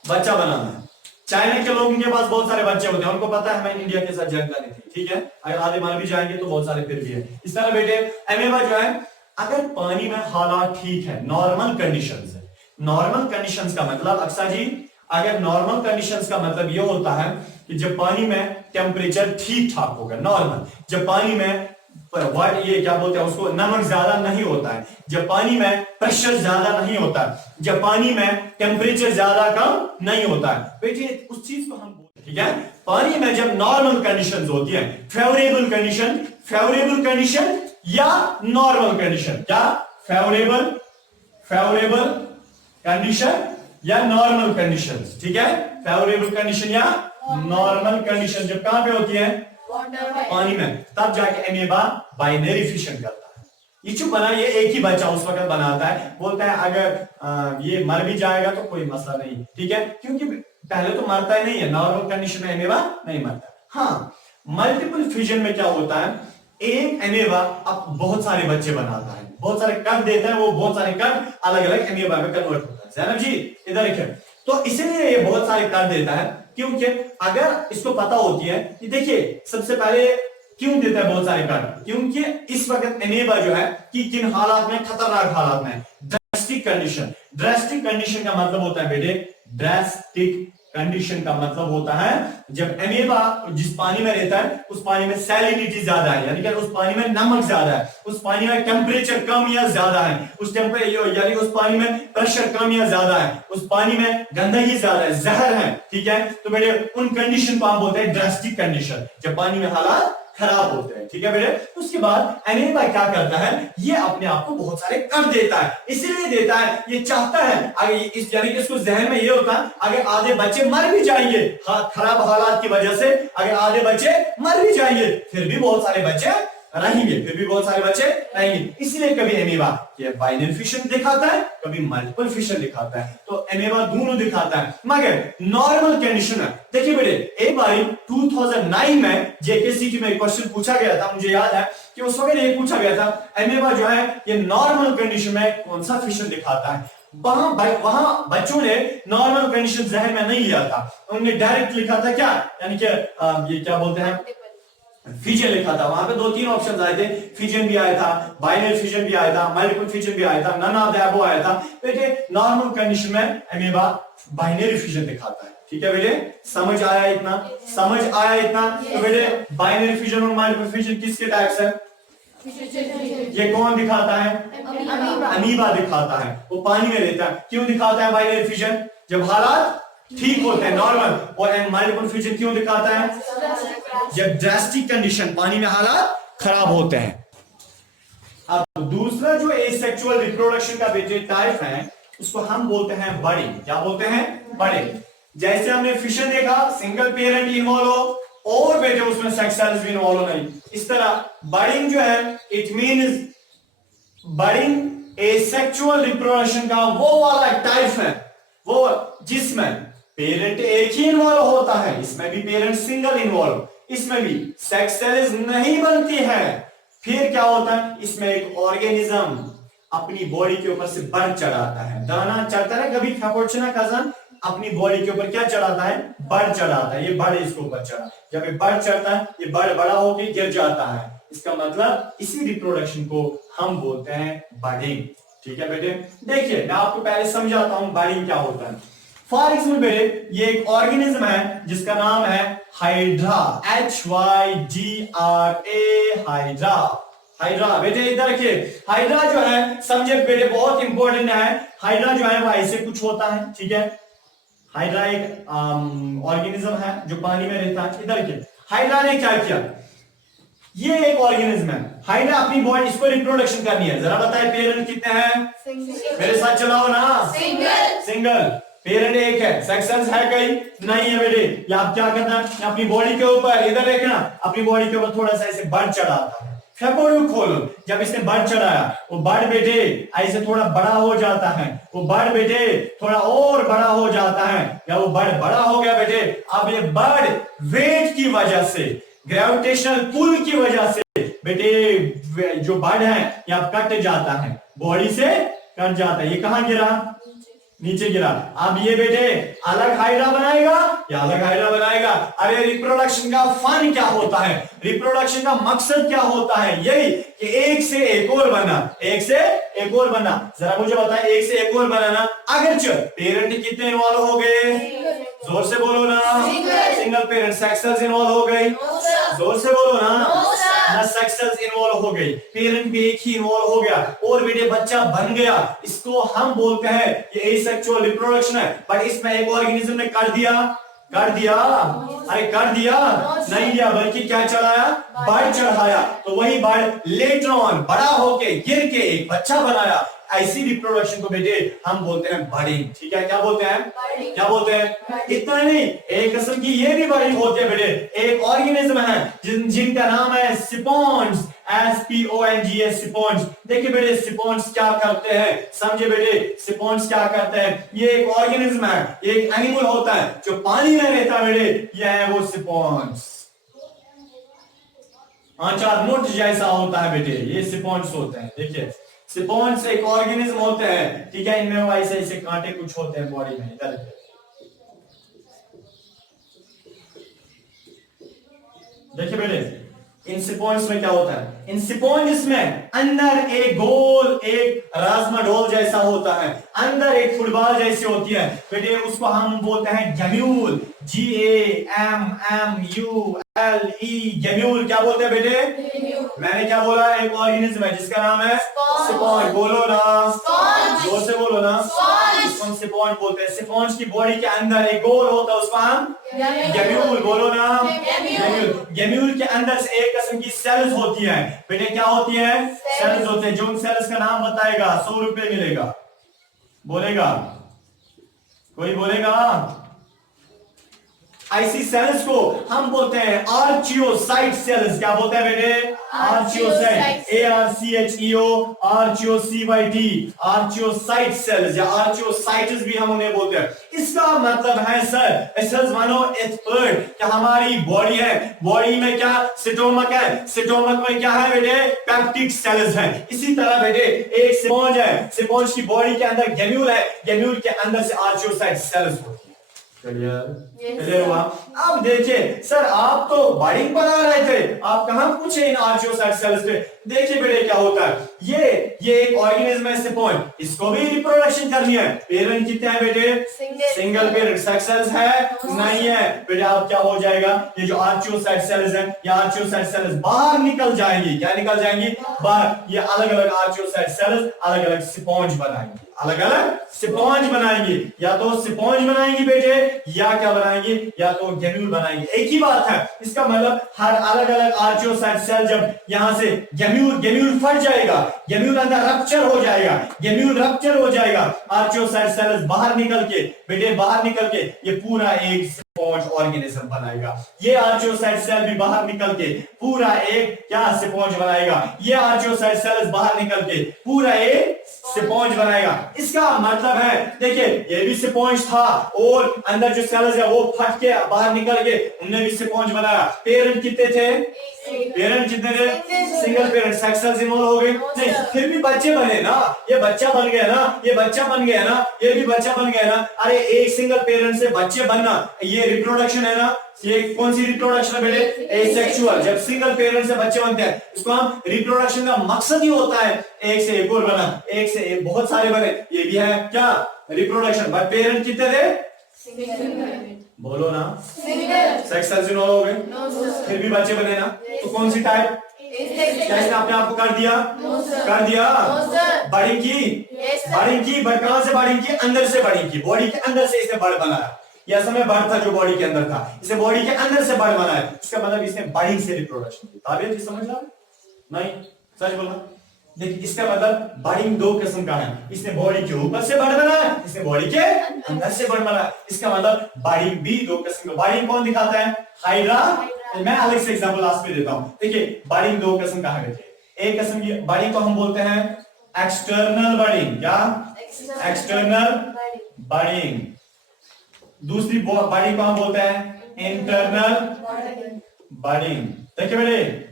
बच्चा बनाना। चाइना के लोगों के पास बहुत सारे बच्चे होते हैं, उनको पता है हमें इंडिया के साथ जंग करनी थी। ठीक है, अगर आधे मार भी जाएंगे तो बहुत सारे फिर भी है। इस तरह बेटे एमीबा जो है, अगर पानी में हालात ठीक है, नॉर्मल कंडीशंस है। नॉर्मल कंडीशंस का मतलब अक्सर जी, अगर नॉर्मल कंडीशंस का मतलब ये होता है कि जब पानी में टेम्परेचर ठीक ठाक होगा, नॉर्मल, जब पानी में ये क्या बोलते हैं उसको, नमक ज्यादा नहीं होता है, जब पानी में प्रेशर ज्यादा नहीं होता है, जब पानी में टेम्परेचर ज्यादा कम नहीं होता है, बेटे उस चीज को हम बोलते हैं। ठीक है, पानी में जब नॉर्मल कंडीशंस होती है, फेवरेबल कंडीशन या नॉर्मल कंडीशन, क्या फेवरेबल कंडीशन या नॉर्मल कंडीशंस। ठीक है, फेवरेबल कंडीशन या नॉर्मल कंडीशन जब कहां पे होती है, पानी में, तब जाके एमीबा बाइनरी फिजन करता है। ये चुप बना, ये एक ही बच्चा उस वक्त बनाता है, बोलता है अगर ये मर भी जाएगा तो कोई मसला नहीं। ठीक है, क्योंकि पहले तो मरता ही नहीं है, नॉर्मल कंडीशन में एमीबा नहीं मरता। हाँ, मल्टीपल फिजन में क्या होता है, एक एमीबा अब बहुत सारे बच्चे बनाता है, बहुत सारे कट देता है, वो बहुत सारे कट अलग अलग एमीबा में कन्वर्ट होता है। जैनब जी इधर देखिए, तो इसीलिए ये बहुत सारे कर देता है, क्योंकि अगर इसको पता होती है कि देखिए सबसे पहले क्यों देता है बहुत सारे कट, क्योंकि इस वक्त एमीबा जो है कि किन हालात में, खतरनाक हालात में, ड्रास्टिक कंडीशन का मतलब होता है बेटे, ड्रास्टिक कंडीशन का मतलब होता है जब एमीबा जिस पानी में रहता है उस पानी में सैलिनिटी ज्यादा है, यानी कि उस पानी में नमक ज्यादा है, उस पानी में टेम्परेचर कम या ज्यादा है, उस टेम्परेचर यानी उस पानी में प्रेशर कम या ज्यादा है, उस पानी में गंदगी ज्यादा है, जहर है। ठीक है, तो बेटे उन कंडीशन को हम बोलते हैं ड्रास्टिक कंडीशन, जब पानी में हालात खराब होते हैं। ठीक है बेटे, उसके बाद एमीबा क्या करता है, ये अपने आप को बहुत सारे कर देता है, इसलिए देता है, ये चाहता है, अगर इस यानी कि इसको जहन में ये होता है अगर आधे बच्चे मर भी जाएंगे खराब हालात की वजह से, अगर आधे बच्चे मर भी जाएंगे फिर भी बहुत सारे बच्चे रहेंगे, फिर भी बहुत सारे बच्चे रहेंगे। इसलिए कभी एमीबा ये बाइनरी फिशन दिखाता है, कभी मल्टीपल फिशन दिखाता है, तो एमीबा दोनों दिखाता है। मगर नॉर्मल कंडीशन है, देखिए बेटे एक बार 2009 में जेकेसीटी में क्वेश्चन पूछा गया था, मुझे याद है कि उस वक्त ये पूछा गया था एमीबा जो है ये नॉर्मल कंडीशन में कौन सा फिशन दिखाता है। वहां बच्चों ने नॉर्मल कंडीशन जहन में नहीं लिया था, उन्होंने डायरेक्ट लिखा था क्या, यानी कि ये क्या बोलते हैं फिजन लिखा था। वहां पे 2-3 ऑप्शन आए थे, फिजन भी आया था, बाइनरी फिजन भी आया था, मल्टीपल फिजन भी आया था, नन ऑफ द अबव आया था। बेटे नॉर्मल कंडीशन में एमीबा बाइनरी फिजन दिखाता है, ठीक है बेटे, समझ आया इतना, समझ आया इतना। तो बेटे बाइनरी फिजन और मल्टीपल फिजन किसके टाइप्स है, ये कौन दिखाता है, अमीबा दिखाता है, वो पानी में रहता है। क्यों दिखाता है बाइनरी फिजन, जब हालात ठीक होते हैं नॉर्मल, और मल्टीपल फिजन क्यों दिखाता है, जब ड्रास्टिक कंडीशन पानी में हालात खराब होते हैं। अब दूसरा जो एसेक्सुअल रिप्रोडक्शन का बेटे टाइप है उसको हम बोलते हैं बडिंग। क्या बोलते हैं, बडिंग। जैसे हमने फिशन देखा सिंगल पेरेंट इन्वॉल्व हो और बेटे उसमें सेक्स सेल्स भी इन्वॉल्व हो नहीं, इस तरह बडिंग जो है it means budding asexual reproduction का वो वाला टाइप है वो जिसमें पेरेंट एक ही इन्वॉल्व होता है, इसमें भी पेरेंट सिंगल इन्वॉल्व, इसमें भी सेक्स सेल्स नहीं बनती है। फिर क्या होता है, इसमें एक ऑर्गेनिज्म अपनी बॉडी के ऊपर से बढ़ चढ़ाता है, दाना चढ़ता है, कभी कैपुचिनो कजन अपनी बॉडी के ऊपर क्या चढ़ाता है, बढ़ चढ़ाता है, ये बढ़ इसके ऊपर चढ़ा, जब ये बढ़ चढ़ता है ये बढ़ बड़ा होकर गिर जाता है, इसका मतलब इसी रिप्रोडक्शन को हम बोलते हैं बडिंग। ठीक है बेटे, देखिए मैं आपको पहले समझाता हूं बडिंग क्या होता है। फॉर एग्जाम्पल बेटे ये एक ऑर्गेनिज्म है जिसका नाम है हाइड्रा, HYDRA, हाइड्रा। हाइड्रा बेटे इधर रखिए, हाइड्रा जो है समझे बेटे बहुत इंपॉर्टेंट है। हाइड्रा जो है वो ऐसे कुछ होता है, ठीक है, हाइड्रा एक ऑर्गेनिज्म है जो पानी में रहता है। इधर रखिए, हाइड्रा ने क्या किया, ये एक ऑर्गेनिज्म है, हाइड्रा अपनी बॉडी इसको रिप्रोडक्शन करनी है, जरा बताए पेरेंट कितने हैं, मेरे साथ चलाओ ना, सिंगल, सिंगल, पेरेंट एक है, सेक्स सेल्स है कहीं नहीं है बेटे। ये आप क्या करना है, अपनी बॉडी के ऊपर इधर देखना, अपनी बॉडी के ऊपर थोड़ा सा ऐसे बढ़ चढ़ाता है, फेफड़े खोलो, जब इसने बढ़ चढ़ाया वो बढ़ बेटे ऐसे थोड़ा बड़ा हो जाता है, वो बढ़ बेटे थोड़ा और बड़ा हो जाता है, या वो बढ़ बड़ा हो गया बेटे, अब ये बढ़ वेट की वजह से, ग्रेविटेशनल पुल की वजह से बेटे जो बढ़ है ये कट जाता है, बॉडी से कट जाता है। ये कहां गिरा, नीचे गिरा। अब ये बेटे अलग हाइड्रा बनाएगा या अलग हाइड्रा बनाएगा। अरे रिप्रोडक्शन का फन क्या होता है, रिप्रोडक्शन का मकसद क्या होता है, यही कि एक से एक और बना, एक से एक और बना। जरा मुझे बताएं, एक से एक और बनाना, अगर पेरेंट कितने इन्वॉल्व हो गए, जोर से बोलो ना, single parent, sex cells involve हो गई, जोर से बोलो ना, सेक्स सेल्स इन्वॉल्व हो गई, पेरेंट भी एक ही इन्वॉल्व हो गया और बेटे बच्चा बन गया, इसको हम बोलते हैं ये एसेक्सुअल रिप्रोडक्शन है। बट इसमें एक ऑर्गेनिज्म ने कर दिया, अरे कर दिया नहीं दिया, बल्कि क्या चढ़ाया, बढ़ चढ़ाया, तो वही बढ़ लेटर ऑन बड़ा होके गिर के एक बच्चा बनाया। ऐसी रिप्रोडक्शन को बेटे हम बोलते हैं बडिंग। ठीक है, क्या बोलते हैं, क्या बोलते हैं। इतना नहीं, एक किस्म की ये भी बडिंग होती है बेटे, एक ऑर्गेनिज्म है जिनका नाम है स्पॉन्ज, SPONGS, स्पॉन्ज। देखिए बेटे स्पॉन्ज क्या करते हैं, समझे बेटे स्पॉन्ज क्या करते हैं। ये एक ऑर्गेनिज्म है, एक एनिमल होता है जो पानी में रहता है बेटे, यह है वो स्पॉन्ज। आचार मुठ जैसा होता है बेटे, ये स्पॉन्ज होते हैं। देखिए स्पॉन्ज एक ऑर्गेनिज्म होते हैं, ठीक है, इनमें ऐसे ऐसे कांटे कुछ होते हैं बॉडी में। इधर देखिए बेटे इन स्पॉन्ज में क्या होता है, इन स्पॉन्ज में अंदर एक गोल एक राजमा डोल जैसा होता है, अंदर एक फुटबॉल जैसी होती है बेटे, उसको हम बोलते हैं गैम्यूल, GAMMULE, गैम्यूल। क्या बोलते हैं बेटे, मैंने क्या बोला, एक ऑर्गेनिज्म है जिसका नाम है स्पॉन्ज। बोलो ना, जोर से बोलो ना, इसको स्पॉन्ज बोलते हैं। स्पॉन्ज की बॉडी के अंदर एक गोल होता है, उसको हम गैम्यूल, बोलो ना, गैम्यूल के अंदर से एक किस्म की सेल्स होती है बेटे, क्या होती है, सेल्स होते हैं। जो उन सेल्स का नाम बताएगा 100 रुपए मिलेगा, बोलेगा कोई, बोलेगा ऐसी सेल्स को हम बोलते हैं आर्चियोसाइट सेल्स। क्या बोलते हैं बेटे? आर्चियोसाइट, ARCHEO, RCHOCYT, आर्चियोसाइट सेल्स या आर्चियोसाइट्स भी हम उन्हें बोलते हैं। इसका मतलब है सर, इट्स मानो एक्सपर्ट क्या हमारी बॉडी है, बॉडी में क्या स्टोमक है, स्टोमक में क्या है बेटे? पेप्टिक सेल्स है। इसी तरह बेटे एक स्पॉन्ज है, स्पॉन्ज की बॉडी के अंदर गेम्यूल है, गेम्यूल के अंदर से आर्चियोसाइट सेल्स होती है। क्लियर हुआ? अब देखिए सर, आप तो बाइंग बना रहे थे, आप कहां पूछे इन आर्चियोसाइट सेल्स पे? देखिए बेटे क्या होता है, ये एक ऑर्गेनिज्म है स्पॉन्ज, इसको भी रिप्रोडक्शन करनी है। पेरेंट कितने हैं बेटे? Single parent. सेक्स सेल्स है? नहीं है बेटे। अब क्या हो जाएगा, ये जो आर्चियोसाइट सेल्स है, ये आर्चियोसाइट सेल्स बाहर निकल जाएंगी। क्या निकल जाएंगी? बाहर। ये अलग अलग आर्चियोसाइट सेल्स अलग अलग स्पॉन्ज बनाएंगी, अलग अलग स्पॉन्ज बनाएंगी। या तो स्पॉन्ज बनाएंगी बेटे, या क्या बनाएंगी, या तो गेम्यूल बनाएंगी। एक ही बात है। इसका मतलब हर अलग अलग आर्चियोसाइट सेल जब यहां से गेम्यूल फट जाएगा, गेम्यूल अंदर रप्चर हो जाएगा, गेम्यूल रप्चर हो जाएगा, आर्चियोसाइट सेल्स बाहर निकल के बेटे, बाहर निकल के ये पूरा एक स्पॉन्ज ऑर्गेनिज्म बनाएगा। ये आर्चियोसाइट सेल भी बाहर निकल के पूरा एक क्या स्पॉन्ज बनाएगा। ये आर्चियोसाइट सेल्स बाहर निकल के पूरा एक स्पॉन्ज बनाएगा। इसका मतलब है देखिए, ये भी स्पॉन्ज था और अंदर जो सेल्स है वो फट के बाहर निकल के उनने भी स्पॉन्ज बनाया। पेरेंट कितने थे? पेरेंट कितने थे? Single parent. Sex cells involve हो गए? नहीं, फिर भी बच्चे बने ना, ये बच्चा बन गया ना, ये बच्चा बन गया ना, ये भी बच्चा बन गया ना। अरे एक सिंगल पेरेंट से बच्चे बनना, ये रिप्रोडक्शन है ना। ये कौन सी रिप्रोडक्शन है बेटे? एसेक्सुअल। जब सिंगल पेरेंट से बच्चे बनते हैं, इसको हम रिप्रोडक्शन का मकसद ही होता है एक से एक और बना, एक से एक बहुत सारे बने, ये भी है क्या रिप्रोडक्शन। बट पेरेंट कितने थे? बोलो ना। सेक्स सेल्स इन्वॉल्व हो गए, फिर भी बच्चे बने ना। तो कौन सी टाइप? क्या इसने अपने आप को कर दिया? कर दिया। बड़ी की, बड़ी की, बट कहां से बड़ी की? अंदर से बड़ी की, बॉडी के अंदर से इसने बड़ बनाया। यह समय बड़ था जो बॉडी के अंदर था, इसे बॉडी के अंदर से बड़ बनाया। इसका मतलब इसने बड़ी से रिप्रोडक्शन की। ताबीर जी समझ रहा है? नहीं, सच बोलना। देखिए इसका मतलब बड़ी दो किस्म का है, इसने बॉडी के ऊपर से बड़ बनाया, इसने बॉडी के अंदर से बड़ बनाया। इसका मतलब बड़ी भी दो किस्म का। बड़ी कौन दिखाता है? हाइड्रा। मैं अलग से एग्जांपल लास्ट में देता हूं। देखिए बड़ी दो किस्म का है बेटे। एक किस्म की बड़ी को हम बोलते हैं एक्सटर्नल बडिंग। क्या? External budding. दूसरी बॉडी को हम बोलते हैं इंटरनल बडिंग। देखिए बेटे,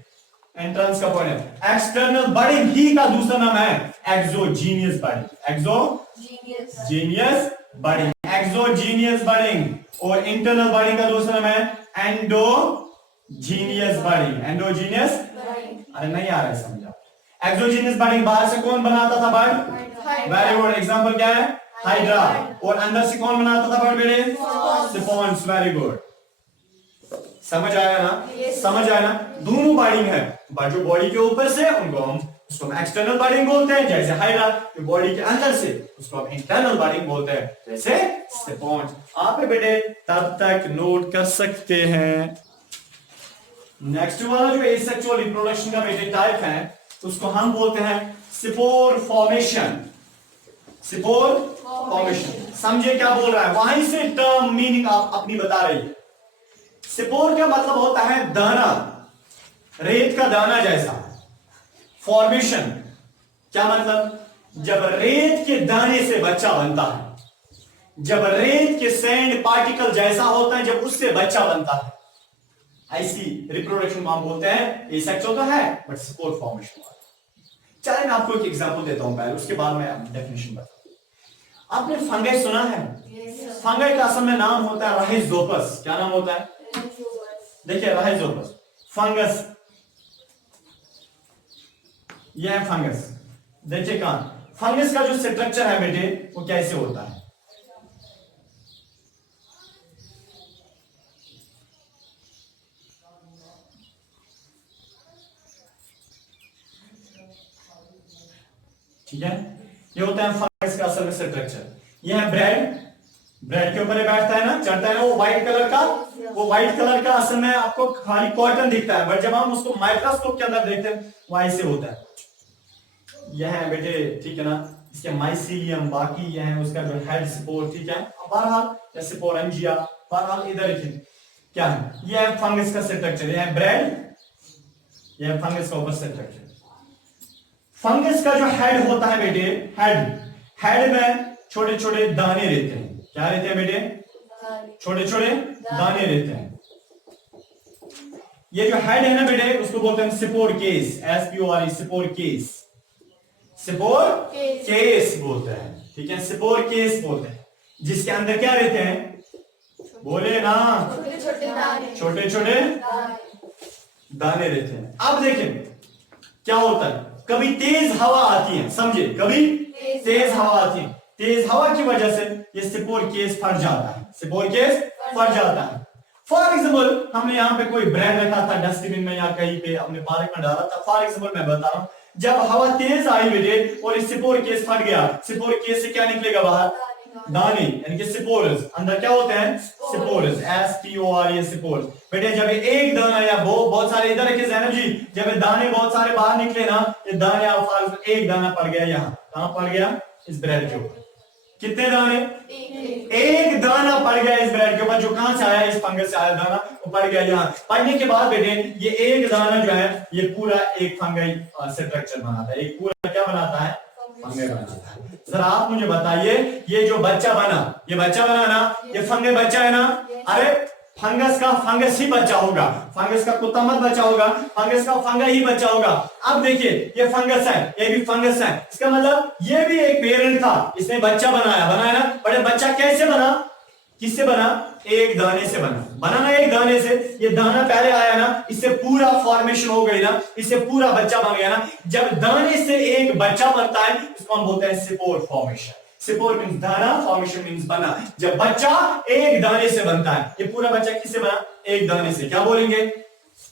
एंट्रेंस का पॉइंट है एक्सटर्नल बडिंग ही का दूसरा नाम है exogenous budding. Exogenous budding, exogenous budding. और इंटरनल बडिंग का दूसरा नाम है एंडोजीनियस बडिंग। एंडोजीनियस, अरे नहीं आ रहा है समझा। एक्सोजीनियस बडिंग बाहर से कौन बनाता था बड? Very good. एग्जांपल क्या है? हाइड्रा। और अंदर से कौन बनाता था बड बेटे? स्पॉन्ज। Very good. समझ आया ना? समझ आया ना? दोनों बॉडिंग है, बट जो बॉडी के ऊपर से उनको हम उसको एक्सटर्नल बॉडिंग बोलते हैं, जैसे हाइड्रा। जो बॉडी के अंदर से उसको हम इंटरनल बॉडिंग बोलते हैं, जैसे स्पॉन्ज। आप बेटे तब तक नोट कर सकते हैं। नेक्स्ट वाला जो एसेक्सुअल रिप्रोडक्शन का बेटे टाइप है, उसको हम बोलते हैं स्पोर फॉर्मेशन। Spore formation. समझे क्या बोल रहा है? वहीं से टर्म मीनिंग आप अपनी बता रही है। स्पोर का मतलब होता है दाना, रेत का दाना जैसा। फॉर्मेशन क्या मतलब? जब रेत के दाने से बच्चा बनता है, जब रेत के सैंड पार्टिकल जैसा होता है, जब उससे बच्चा बनता है, ऐसी रिप्रोडक्शन को हम बोलते हैं एसेक्सुअल तो है, बट स्पोर फॉर्मेशन। चलिए मैं आपको एक एग्जांपल देता हूं पहले, उसके बाद मैं डेफिनेशन बताऊंगा। आपने फंगस सुना है? फंगस का असल में नाम होता है राइजोपस। क्या नाम होता है? देखिए राइजोपस, फंगस। यह है फंगस। देखिए कहां फंगस का जो स्ट्रक्चर है बेटे, वो कैसे होता है? ठीक है, ये होता है फंगस का असल में स्ट्रक्चर। यह है ब्रेड। ब्रेड के ऊपर बैठता है ना, चढ़ता है ना, वो व्हाइट कलर का, वो व्हाइट कलर का असल में आपको खाली कॉटन दिखता है, बट जब हम उसको माइक्रोस्कोप के अंदर देखते हैं वो ऐसे होता है। यह है बेटे, ठीक है ना, इसके माइसीलियम, बाकी यह है उसका जो हेड स्पोर। ठीक है, बहरहाल या स्पोरेंजिया, बहरहाल इधर देखिए, क्या है? ये है फंगस का स्ट्रक्चर, ये है ब्रेड, ये है फंगस का ऊपर स्ट्रक्चर। फंगस का जो हेड होता है बेटे, हेड में छोटे छोटे दाने रहते हैं। क्या रहते हैं बेटे? छोटे छोटे दाने रहते हैं। ये जो हेड है ना बेटे, उसको बोलते हैं spore case, SPORE, spore case, spore case बोलते हैं। ठीक है, स्पोर केस बोलते हैं, जिसके अंदर क्या रहते हैं? बोले ना, छोटे छोटे दाने रहते हैं। अब देखें क्या होता है, कभी तेज हवा आती है, समझे, कभी तेज हवा आती है, तेज हवा की वजह से ये स्पोर केस फट जाता है, स्पोर केस फट जाता है। फॉर एग्जाम्पल, हमने यहाँ पे कोई ब्रेड रखा था डस्टबिन में या कहीं पे अपने पार्क में डाला था, फॉर एग्जाम्पल मैं बता रहा हूँ, जब हवा तेज आई बेटे और स्पोर केस फट गया, स्पोर केस से क्या निकलेगा बाहर? दाने, यानी कि स्पोर्स। अंदर क्या होते हैं? Spores, SPORE, spores. बेटे जब एक दाना या बहुत सारे, इधर रखिए जैनब जी, जब दाने बहुत सारे बाहर निकले ना, ये दाने आप, एक दाना पड़ गया यहाँ, कहां पड़ गया? इस ब्रेड के ऊपर। कितने दाने? एक दाना पड़ गया इस ब्रेड के ऊपर, जो कहां से आया? इस फंगस से आया दाना, वो पड़ गया यहाँ। पड़ने के बाद बेटे ये एक दाना जो है, ये पूरा एक फंगाई स्ट्रक्चर बनाता है, एक पूरा क्या बनाता है? फंगे बनाता है। जरा आप मुझे बताइए, ये जो बच्चा बना, ये बच्चा बना ना, ये फंगे बच्चा है ना? अरे फंगस का फंगस ही बच्चा होगा, फंगस का कुत्ता मत बच्चा होगा, फंगस का फंगा ही बच्चा होगा। अब देखिए ये फंगस है, ये भी फंगस है, इसका मतलब ये भी एक पेरेंट था, इसने बच्चा बनाया ना। बड़े बच्चा कैसे बना? किससे बना? एक दाने से बना ना, एक दाने से। ये दाना पहले आया ना, इससे पूरा फॉर्मेशन हो गई ना, इससे पूरा बच्चा बन गया ना। जब दाने से एक बच्चा बनता है, इसको हम बोलते हैं स्पोर फॉर्मेशन। स्पोर मींस दाना, फॉर्मेशन मींस बना। जब बच्चा एक दाने से बनता है, ये पूरा बच्चा किससे बना? एक दाने से। क्या बोलेंगे?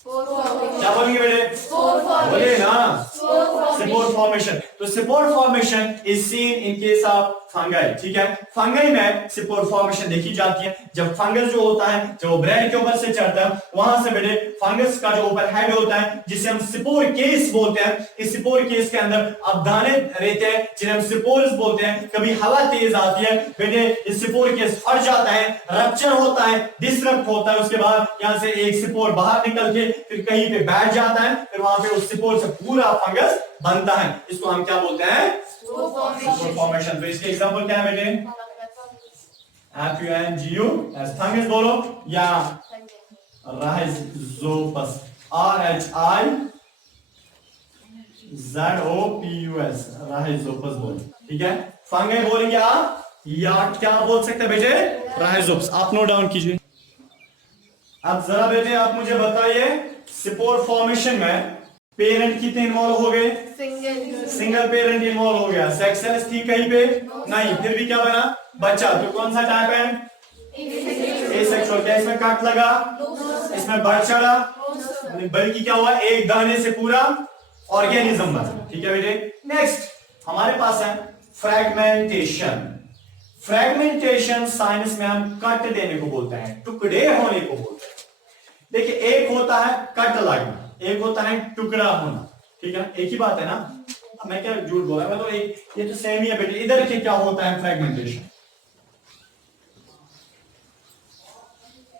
क्या बोलेंगे बेटे? बोले ना, स्पोर फॉर्मेशन। तो spore formation is seen in case of fungi. ठीक है, फंगाई में स्पोर फॉर्मेशन देखी जाती है जब फंगस जो होता है, जब वो ब्रेड के ऊपर से चढ़ता है, वहां से बेटे फंगस का जो ऊपर हेड होता है, जिसे हम स्पोर केस बोलते हैं, इस स्पोर केस के अंदर अब दाने रहते हैं, जिन्हें हम स्पोर्स बोलते हैं। कभी हवा तेज आती है बेटे, इस स्पोर केस फट जाता है, रप्चर होता है, डिसरप्ट होता है, उसके बाद यहां से एक स्पोर बाहर निकल के फिर कहीं पे बैठ जाता है, फिर वहां पे उस स्पोर से पूरा फंगस बनता है। इसको हम क्या बोलते हैं? Spore formation. तो इसके एग्जांपल क्या है बेटे? FUNGU, फंगस बोलो, या राइजोपस, RHIZOPUS, राइजोपस बोलो। ठीक है, फंगे बोलेंगे आप, या क्या बोल सकते हैं बेटे? राइजोपस। आप नोट डाउन कीजिए। अब जरा बेटे आप मुझे बताइए, स्पोर फॉर्मेशन में पेरेंट कितने इन्वॉल्व हो गए? सिंगल पेरेंट इन्वॉल्व हो गया। सेक्स सेल्स थी कहीं पे? नहीं। फिर भी क्या बना? बच्चा। तो कौन सा टाइप है? एसेक्सुअल। क्या इसमें कट लगा? इसमें बढ़ चढ़ा? बल्कि क्या हुआ? एक दाने से पूरा ऑर्गेनिज्म बना। ठीक है बेटे, नेक्स्ट हमारे पास है फ्रेगमेंटेशन। फ्रेगमेंटेशन साइंस में हम कट देने को बोलते हैं, टुकड़े होने को बोलते हैं। देखिए, एक होता है कट लगना, एक होता है टुकड़ा होना। ठीक है, एक ही बात है ना? अब मैं क्या झूठ बोल रहा हूं? मतलब ये तो सेम ही है बेटे। इधर देखिए क्या होता है फ्रेगमेंटेशन,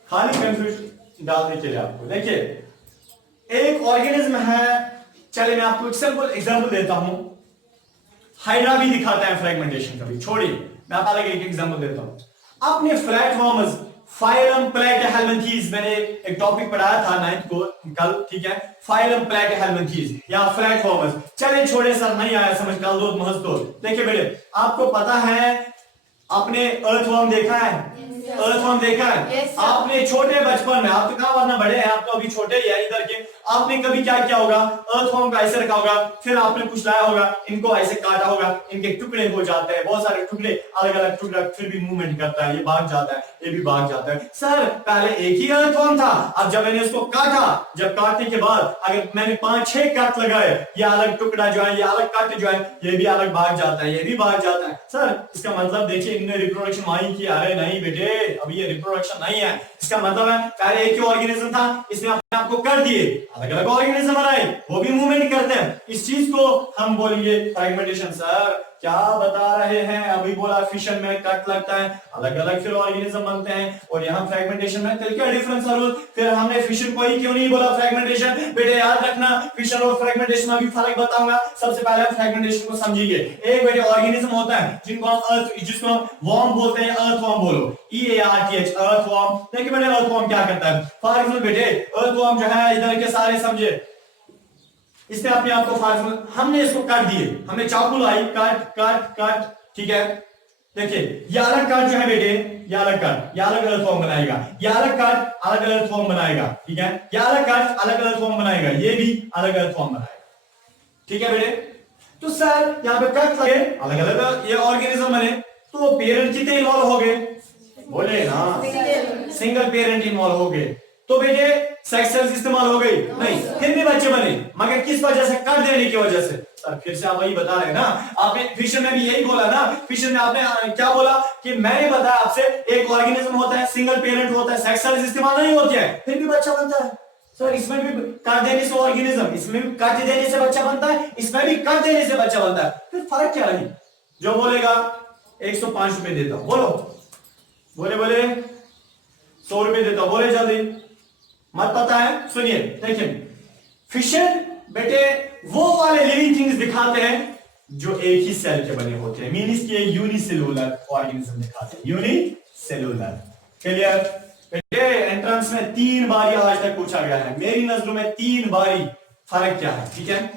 खाली कंफ्यूजन डालने के लिए आपको। देखिए, एक ऑर्गेनिज्म है, चलिए मैं आपको एग्जांपल देता हूं। हाइड्रा भी दिखाता है फ्रेगमेंटेशन कभी, छोड़िए मैं आप अलग एक एग्जांपल देता हूं। अपने फ्लैटवर्म्स, फाइलम प्लेटिहेल्मिन्थेस, मैंने एक टॉपिक पढ़ाया था 9th को कल। ठीक है, फाइलम प्लेटिहेल्मिन्थेस या फ्लैटवर्म्स। चलिए छोड़े सर, नहीं आया समझ, कल दो महज दो। देखिए बेटे, आपको पता है, आपने अर्थवर्म देखा है? अर्थवर्म देखा है? आपने छोटे बचपन में, आप तो कहां वरना बड़े हैं, आप तो अभी छोटे ही है इधर के, आपने कभी क्या किया होगा? अर्थवर्म को ऐसे रखा होगा, फिर आपने कुछ लाया होगा, इनको ऐसे काटा होगा, इनके टुकड़े हो जाते हैं, बहुत सारे टुकड़े, अलग अलग टुकड़ा, फिर भी मूवमेंट करता है, ये भाग जाता है, ये भी भाग जाता है। सर पहले एक ही अर्थवर्म था, अब जब मैंने उसको काटा, जब काटने के बाद अगर मैंने 5-6 कट लगाए, ये अलग टुकड़ा जो है, ये अलग कट जो है, ये भी अलग भाग जाता है, ये भी भाग जाता है। सर इसका मतलब देखिए, इनने रिप्रोडक्शन वहीं की। अरे नहीं बेटे, अभी ये रिप्रोडक्शन नहीं है, इसका मतलब है पहले एक ही ऑर्गेनिज्म था, इसने अपने आप को कर दिए, अलग अलग ऑर्गेनिज्म बनाए, वो भी मूवमेंट करते हैं, इस चीज को हम बोलेंगे फ्रेगमेंटेशन। सर क्या बता रहे हैं, अभी बोला फिशन में कट लगता है, अलग अलग फिर ऑर्गेनिज्म बनते हैं, और यहाँ फ्रेगमेंटेशन में फिर क्या डिफरेंस है? फिर हमने फिशन को ही क्यों नहीं बोला फ्रेगमेंटेशन? बेटे याद रखना, फिशन और फ्रेगमेंटेशन में भी फर्क बताऊंगा। सबसे पहले हम फ्रेगमेंटेशन को समझिए। एक बेटे ऑर्गेनिज्म होता है जिसको हम वर्म बोलते हैं, अर्थवर्म बोलो, EARTH, अर्थवर्म। देखिए बेटे अर्थवर्म क्या करता है। फॉर एग्जांपल बेटे अर्थवर्म जो है, इधर के सारे समझे, इसने अपने आप को हमने इसको काट दिए, हमने चाकू लाई, काट काट काट, ठीक है। देखिए ये अलग काट जो है बेटे, ये अलग काट, ये अलग अर्थवर्म बनाएगा, ये अलग काट अलग अर्थवर्म बनाएगा, ठीक है। ये अलग काट अलग अर्थवर्म बनाएगा, ये भी अलग अर्थवर्म बनाएगा, ठीक है बेटे। तो सर यहाँ पे कट लगे, अलग अलग ये ऑर्गेनिज्म बने, तो पेरेंट कितने इन्वॉल्व हो गए? बोले ना, सिंगल पेरेंट इन्वॉल्व हो गए। तो बेटे सेक्स सेल्स इस्तेमाल हो गई नहीं, फिर भी बच्चे बने, मगर किस वजह से? कर देने की वजह से। सर फिर से आप वही बता रहे हैं ना, आपने फिशन में भी यही बोला ना, फिशन में आपने क्या बोला कि मैंने बताया आपसे एक ऑर्गेनिज्म होता है, सिंगल पेरेंट होता है, सेक्स सेल्स इस्तेमाल नहीं होती है, फिर भी बच्चा बनता है। सर इसमें भी काट देने से ऑर्गेनिज्म, इसमें भी काट देने से बच्चा बनता है, इसमें भी काट देने से बच्चा बनता है, फिर फर्क क्या रही? जो बोलेगा 105 रुपए देता हूं, बोलो, बोले बोले 100 रुपए देता हूं, बोले जल्दी, मत पता है? सुनिए, देखिए फिशन बेटे वो वाले लिविंग थिंग्स दिखाते हैं जो एक ही सेल के बने होते हैं, मींस कि यूनिसेलुलर ऑर्गेनिज्म दिखाते हैं, यूनिसेलुलर। क्लियर बेटे? एंट्रेंस में 3 बारी आज तक पूछा गया है, मेरी नजरों में 3 बारी। फर्क क्या है? ठीक है,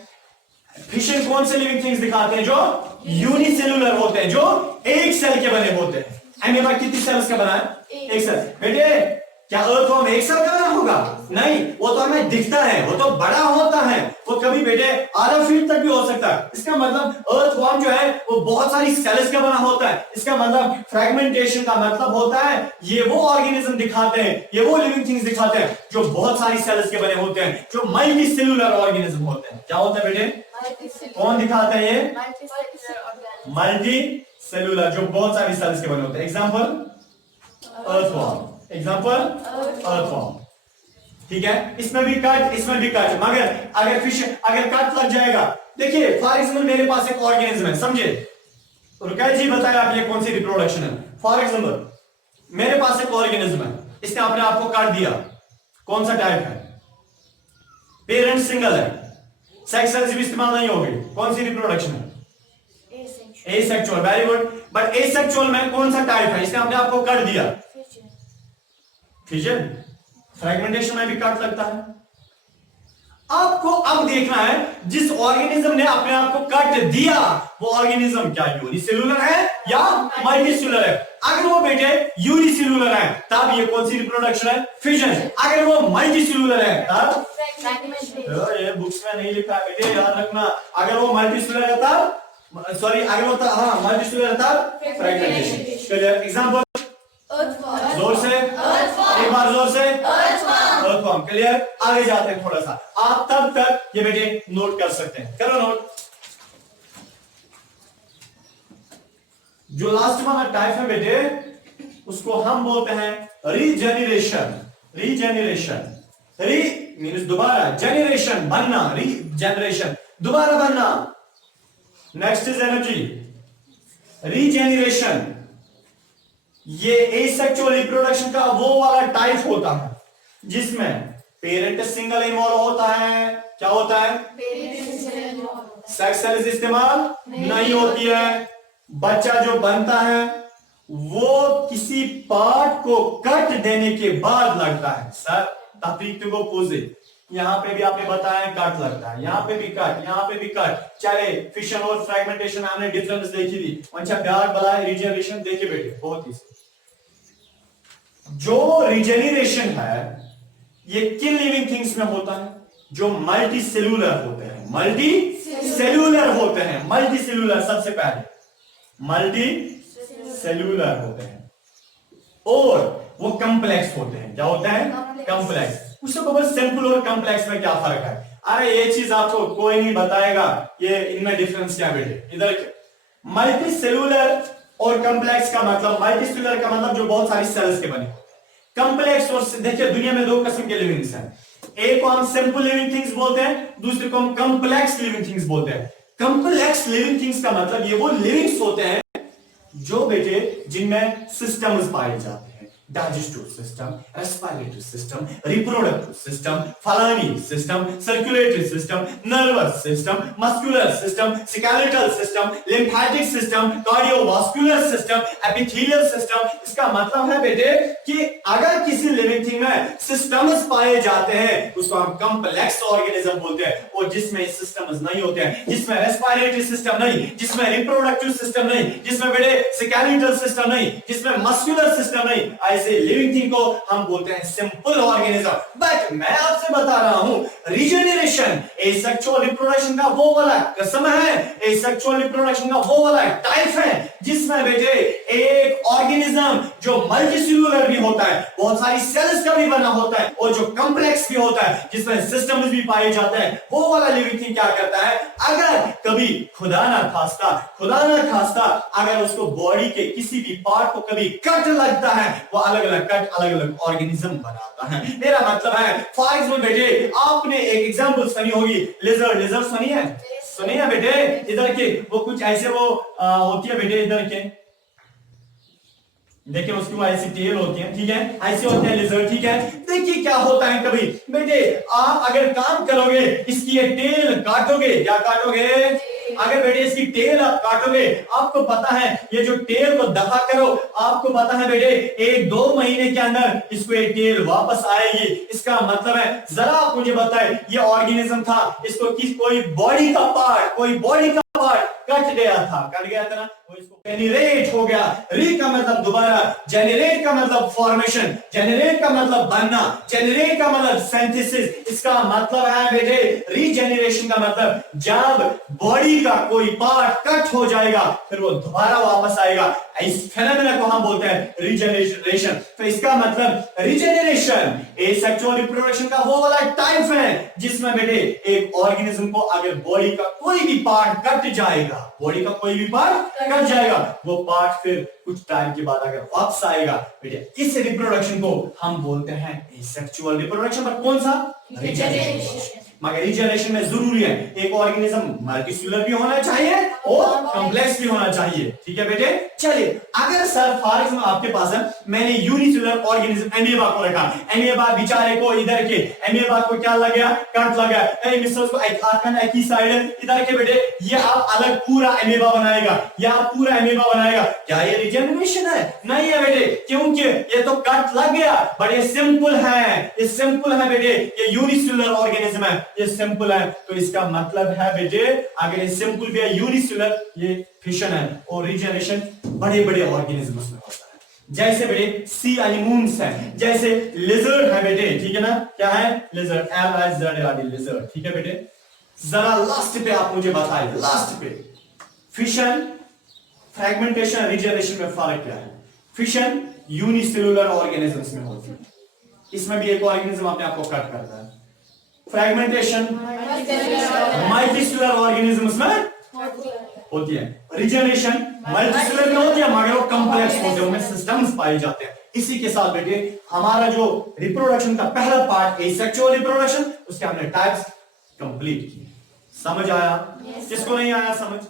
फिशन कौन से लिविंग थिंग्स दिखाते हैं? जो यूनिसेलुलर होते हैं, जो एक सेल के बने होते हैं। एमीबा कितनी सेल्स का बना है? एक सेल। बेटे क्या अर्थवर्म एक सेल का बना होगा? नहीं, वो तो हमें दिखता है, वो तो बड़ा होता है, वो कभी बेटे आधा फीट तक भी हो सकता है। इसका मतलब अर्थवर्म जो है वो बहुत सारी सेल्स का बना होता है। इसका मतलब फ्रेगमेंटेशन का मतलब होता है ये वो ऑर्गेनिज्म दिखाते हैं, ये वो लिविंग थिंग्स दिखाते हैं जो बहुत सारी सेल्स के बने होते हैं, जो मल्टी सेलुलर ऑर्गेनिज्म होते हैं। क्या होता है बेटे? कौन दिखाता है ये? मल्टी सेलुलर, जो बहुत सारी सेल्स के बने होते हैं। एग्जाम्पल अर्थवर्म, एग्जाम्पल अर्थवर्म, ठीक है। इसमें भी कट, इसमें भी कट, मगर अगर फिश अगर कट लग जाएगा, देखिए फॉर एग्जाम्पल मेरे पास एक ऑर्गेनिज्म है, समझे? रुकैल जी बताया आप ये कौन सी रिप्रोडक्शन है। फॉर एग्जाम्पल मेरे पास एक ऑर्गेनिज्म है, इसने अपने आप को काट दिया, कौन सा टाइप है? पेरेंट सिंगल है, सेक्स सेल्स भी इस्तेमाल नहीं होगी, कौन सी रिप्रोडक्शन है? Asexual. Very good. But asexual में कौन सा टाइप है? इसने अपने आप को काट दिया, फिजन। फ्रेगमेंटेशन में भी काट लगता है। आपको अब देखना है जिस ऑर्गेनिज्म ने अपने आप को काट दिया वो ऑर्गेनिज्म क्या यूनिसेलुलर है या मल्टीसेलुलर है। अगर वो बेटे यूनिसेलुलर है तब ये कौन सी रिप्रोडक्शन है? फिजन। अगर वो मल्टीसेलुलर है तब ये बुक्स में नहीं लिखा है बेटे, याद रखना। अगर वो मल्टीसेलुलर है तब, सॉरी अगर वो हाँ मल्टीसेलुलर है तब फ्रेगमेंटेशन। चलिए एग्जांपल जोर से, एक बार जोर से, अर्थवर्म। क्लियर? आगे जाते हैं थोड़ा सा, आप तब तक ये बेटे नोट कर सकते हैं, करो नोट। जो लास्ट वाला टाइप है बेटे उसको हम बोलते हैं रीजेनरेशन। रीजेनरेशन, री मीन्स दोबारा, जेनरेशन बनना, रीजेनरेशन दोबारा बनना। Next is energy, regeneration. ये एसेक्सुअल रिप्रोडक्शन का वो वाला टाइप होता है जिसमें पेरेंट सिंगल इन्वॉल्व होता है। क्या होता है? सेक्स सेल्स इस्तेमाल नहीं होती है। बच्चा जो बनता है वो किसी पार्ट को कट देने के बाद लगता है। सर तफरीक को पूछे, यहां पे भी आपने बताया कट लगता है, यहां पे भी कट, यहां पे भी कट। चले फिशन और फ्रेगमेंटेशन हमने डिफरेंस देखी थी। अच्छा प्यार बला रिजेनरेशन देखिए बेटे, बहुत ही जो रिजेनरेशन है ये किन लिविंग थिंग्स में होता है? जो मल्टी सेलुलर होते हैं, मल्टी सेलुलर होते हैं। मल्टी सेलुलर सबसे पहले मल्टी सेलुलर होते हैं और वो कॉम्प्लेक्स होते हैं। क्या होते हैं? कॉम्प्लेक्स। उससे बस सिंपल और कॉम्प्लेक्स में क्या फर्क है? अरे ये चीज आपको कोई नहीं बताएगा, ये इनमें डिफरेंस क्या बेटे? इधर मल्टी सेलुलर और कॉम्प्लेक्स का मतलब, मल्टी सेलुलर का मतलब जो बहुत सारी सेल्स के बने, कंप्लेक्स और देखिए दुनिया में दो किस्म के लिविंग्स हैं, एक को हम सिंपल लिविंग थिंग्स बोलते हैं, दूसरे को हम कॉम्प्लेक्स लिविंग थिंग्स बोलते हैं। कॉम्प्लेक्स लिविंग थिंग्स का मतलब ये वो लिविंग्स होते हैं जो बेटे जिनमें सिस्टम्स पाए जाते हैं, digestive system, respiratory system, reproductive system, फलानी system, circulatory system, nervous system, muscular system, skeletal system, lymphatic system, cardiovascular system, epithelial system. इसका मतलब है बेटे कि अगर किसी लिविंग थिंग में सिस्टम्स पाए जाते हैं उसको हम कॉम्प्लेक्स ऑर्गेनिज्म बोलते हैं, और जिसमें सिस्टम्स नहीं होते हैं, जिसमें रेस्पिरेटरी सिस्टम नहीं, जिसमें रिप्रोडक्टिव सिस्टम नहीं, जिसमें बेटे स्केलेटल सिस्टम नहीं, जिसमें मस्कुलर सिस्टम नहीं, ऐसे लिविंग थिंग को हम बोलते हैं सिंपल ऑर्गेनिज्म। बट मैं आपसे बता रहा हूं रीजनरेशन एसेक्सुअल रिप्रोडक्शन का वो वाला किस्म है, एसेक्सुअल रिप्रोडक्शन का वो वाला टाइप है जिसमें बेटे एक ऑर्गेनिज्म जो मल्टीसेलुलर भी होता है, बहुत सारी सेल्स का भी बना होता है, और जो कॉम्प्लेक्स भी होता है जिसमें सिस्टम्स भी पाए जाते हैं, वो वाला लिविंग थिंग क्या करता है, अगर कभी खुदा ना खास्ता अगर उसको बॉडी के किसी भी पार्ट को कभी कट लगता है, वो अलग अलग कट अलग अलग ऑर्गेनिज्म बनाता है। मेरा मतलब है फॉर एग्जाम्पल बेटे आपने एक एग्जांपल सुनी होगी, लिजर्ड सुनी है बेटे, इधर के वो कुछ ऐसे वो होती है बेटे, इधर के देखिए उसकी वो ऐसी टेल होती है, ठीक है, ऐसे होते हैं लिजर्ड, ठीक है। देखिए क्या होता है कभी बेटे आप अगर काम करोगे इसकी ये टेल काटोगे, क्या काटोगे, अगर बेटे इसकी टेल आप काटोगे, आपको पता है ये जो टेल को दफा करो, आपको पता है बेटे 1-2 महीने के अंदर इसको ये टेल वापस आएगी। इसका मतलब है जरा आप मुझे बताएं ये ऑर्गेनिज्म था, इसको कोई बॉडी का पार्ट कट गया था ना, वो इसको जेनरेट हो गया। री का मतलब दोबारा, जेनरेट का मतलब फॉर्मेशन, जेनरेट का मतलब बनना, जेनरेट का मतलब सिंथेसिस। इसका मतलब है बेटे रीजेनरेशन का मतलब जब बॉडी का कोई पार्ट कट हो जाएगा फिर वो दोबारा वापस आएगा, इस फेनोमेना को हम बोलते हैं रीजेनरेशन। तो इसका मतलब रीजेनरेशन एसेक्सुअल रिप्रोडक्शन का वो वाला टाइप है जिसमें बेटे एक ऑर्गेनिज्म को अगर बॉडी का कोई भी पार्ट कट जाएगा, बॉडी का कोई भी पार्ट कट जाएगा, वो पार्ट फिर कुछ टाइम के बाद अगर वापस आएगा बेटे, इस रिप्रोडक्शन को हम बोलते हैं एसेक्सुअल रिप्रोडक्शन। पर कौन सा, रीजेनरेशन। मगर रीजेनरेशन में जरूरी है एक ऑर्गेनिज्म मल्टीसेलुलर भी होना चाहिए और कॉम्प्लेक्स भी होना चाहिए, ठीक है बेटे। चलिए अगर सर फॉर एग्जांपल आपके पास है, मैंने यूनिसेलुलर ऑर्गेनिज्म एमीबा को रखा, एमीबा बेचारे को इधर के एमीबा को क्या लग गया, कट लग गया, मिस्टर को एक आखन एक ही साइड इधर के बेटे ये आप अलग पूरा एमीबा बनाएगा, या पूरा एमीबा बनाएगा, क्या ये रीजेनरेशन है, नहीं है बेटे, क्योंकि ये तो कट लग गया, बट ये सिंपल है, ये सिंपल है बेटे, ये यूनिसेलुलर ऑर्गेनिज्म है, ये सिंपल है। तो इसका मतलब है बेटे अगर ये सिंपल भी है यूनिसेलुलर, ये फिशन है, और रीजेनरेशन बड़े बड़े ऑर्गेनिज्म्स में होता है, जैसे बेटे सी एनिमोन्स है, जैसे लिजर्ड है बेटे, ठीक है ना, क्या है लिजर्ड, LIZARD लिजर्ड, ठीक है बेटे। जरा लास्ट पे आप मुझे बताइए, लास्ट पे फिशन, फ्रैगमेंटेशन, रीजेनरेशन में फर्क क्या है। फिशन यूनिसेलुलर ऑर्गेनिजम्स में होती है, इसमें भी एक ऑर्गेनिज्म अपने आप को कट करता है। फ्रैगमेंटेशन मल्टीसेलुलर ऑर्गेनिजम्स में होती है। रीजेनरेशन मल्टीसेलुलर में होती है मगर वो कॉम्प्लेक्स होते हैं, उनमें सिस्टम्स पाए जाते हैं। इसी के साथ बेटे हमारा जो रिप्रोडक्शन का पहला पार्ट एसेक्सुअल रिप्रोडक्शन, उसके हमने टाइप्स कंप्लीट किए। समझ आया? किसको नहीं आया समझ?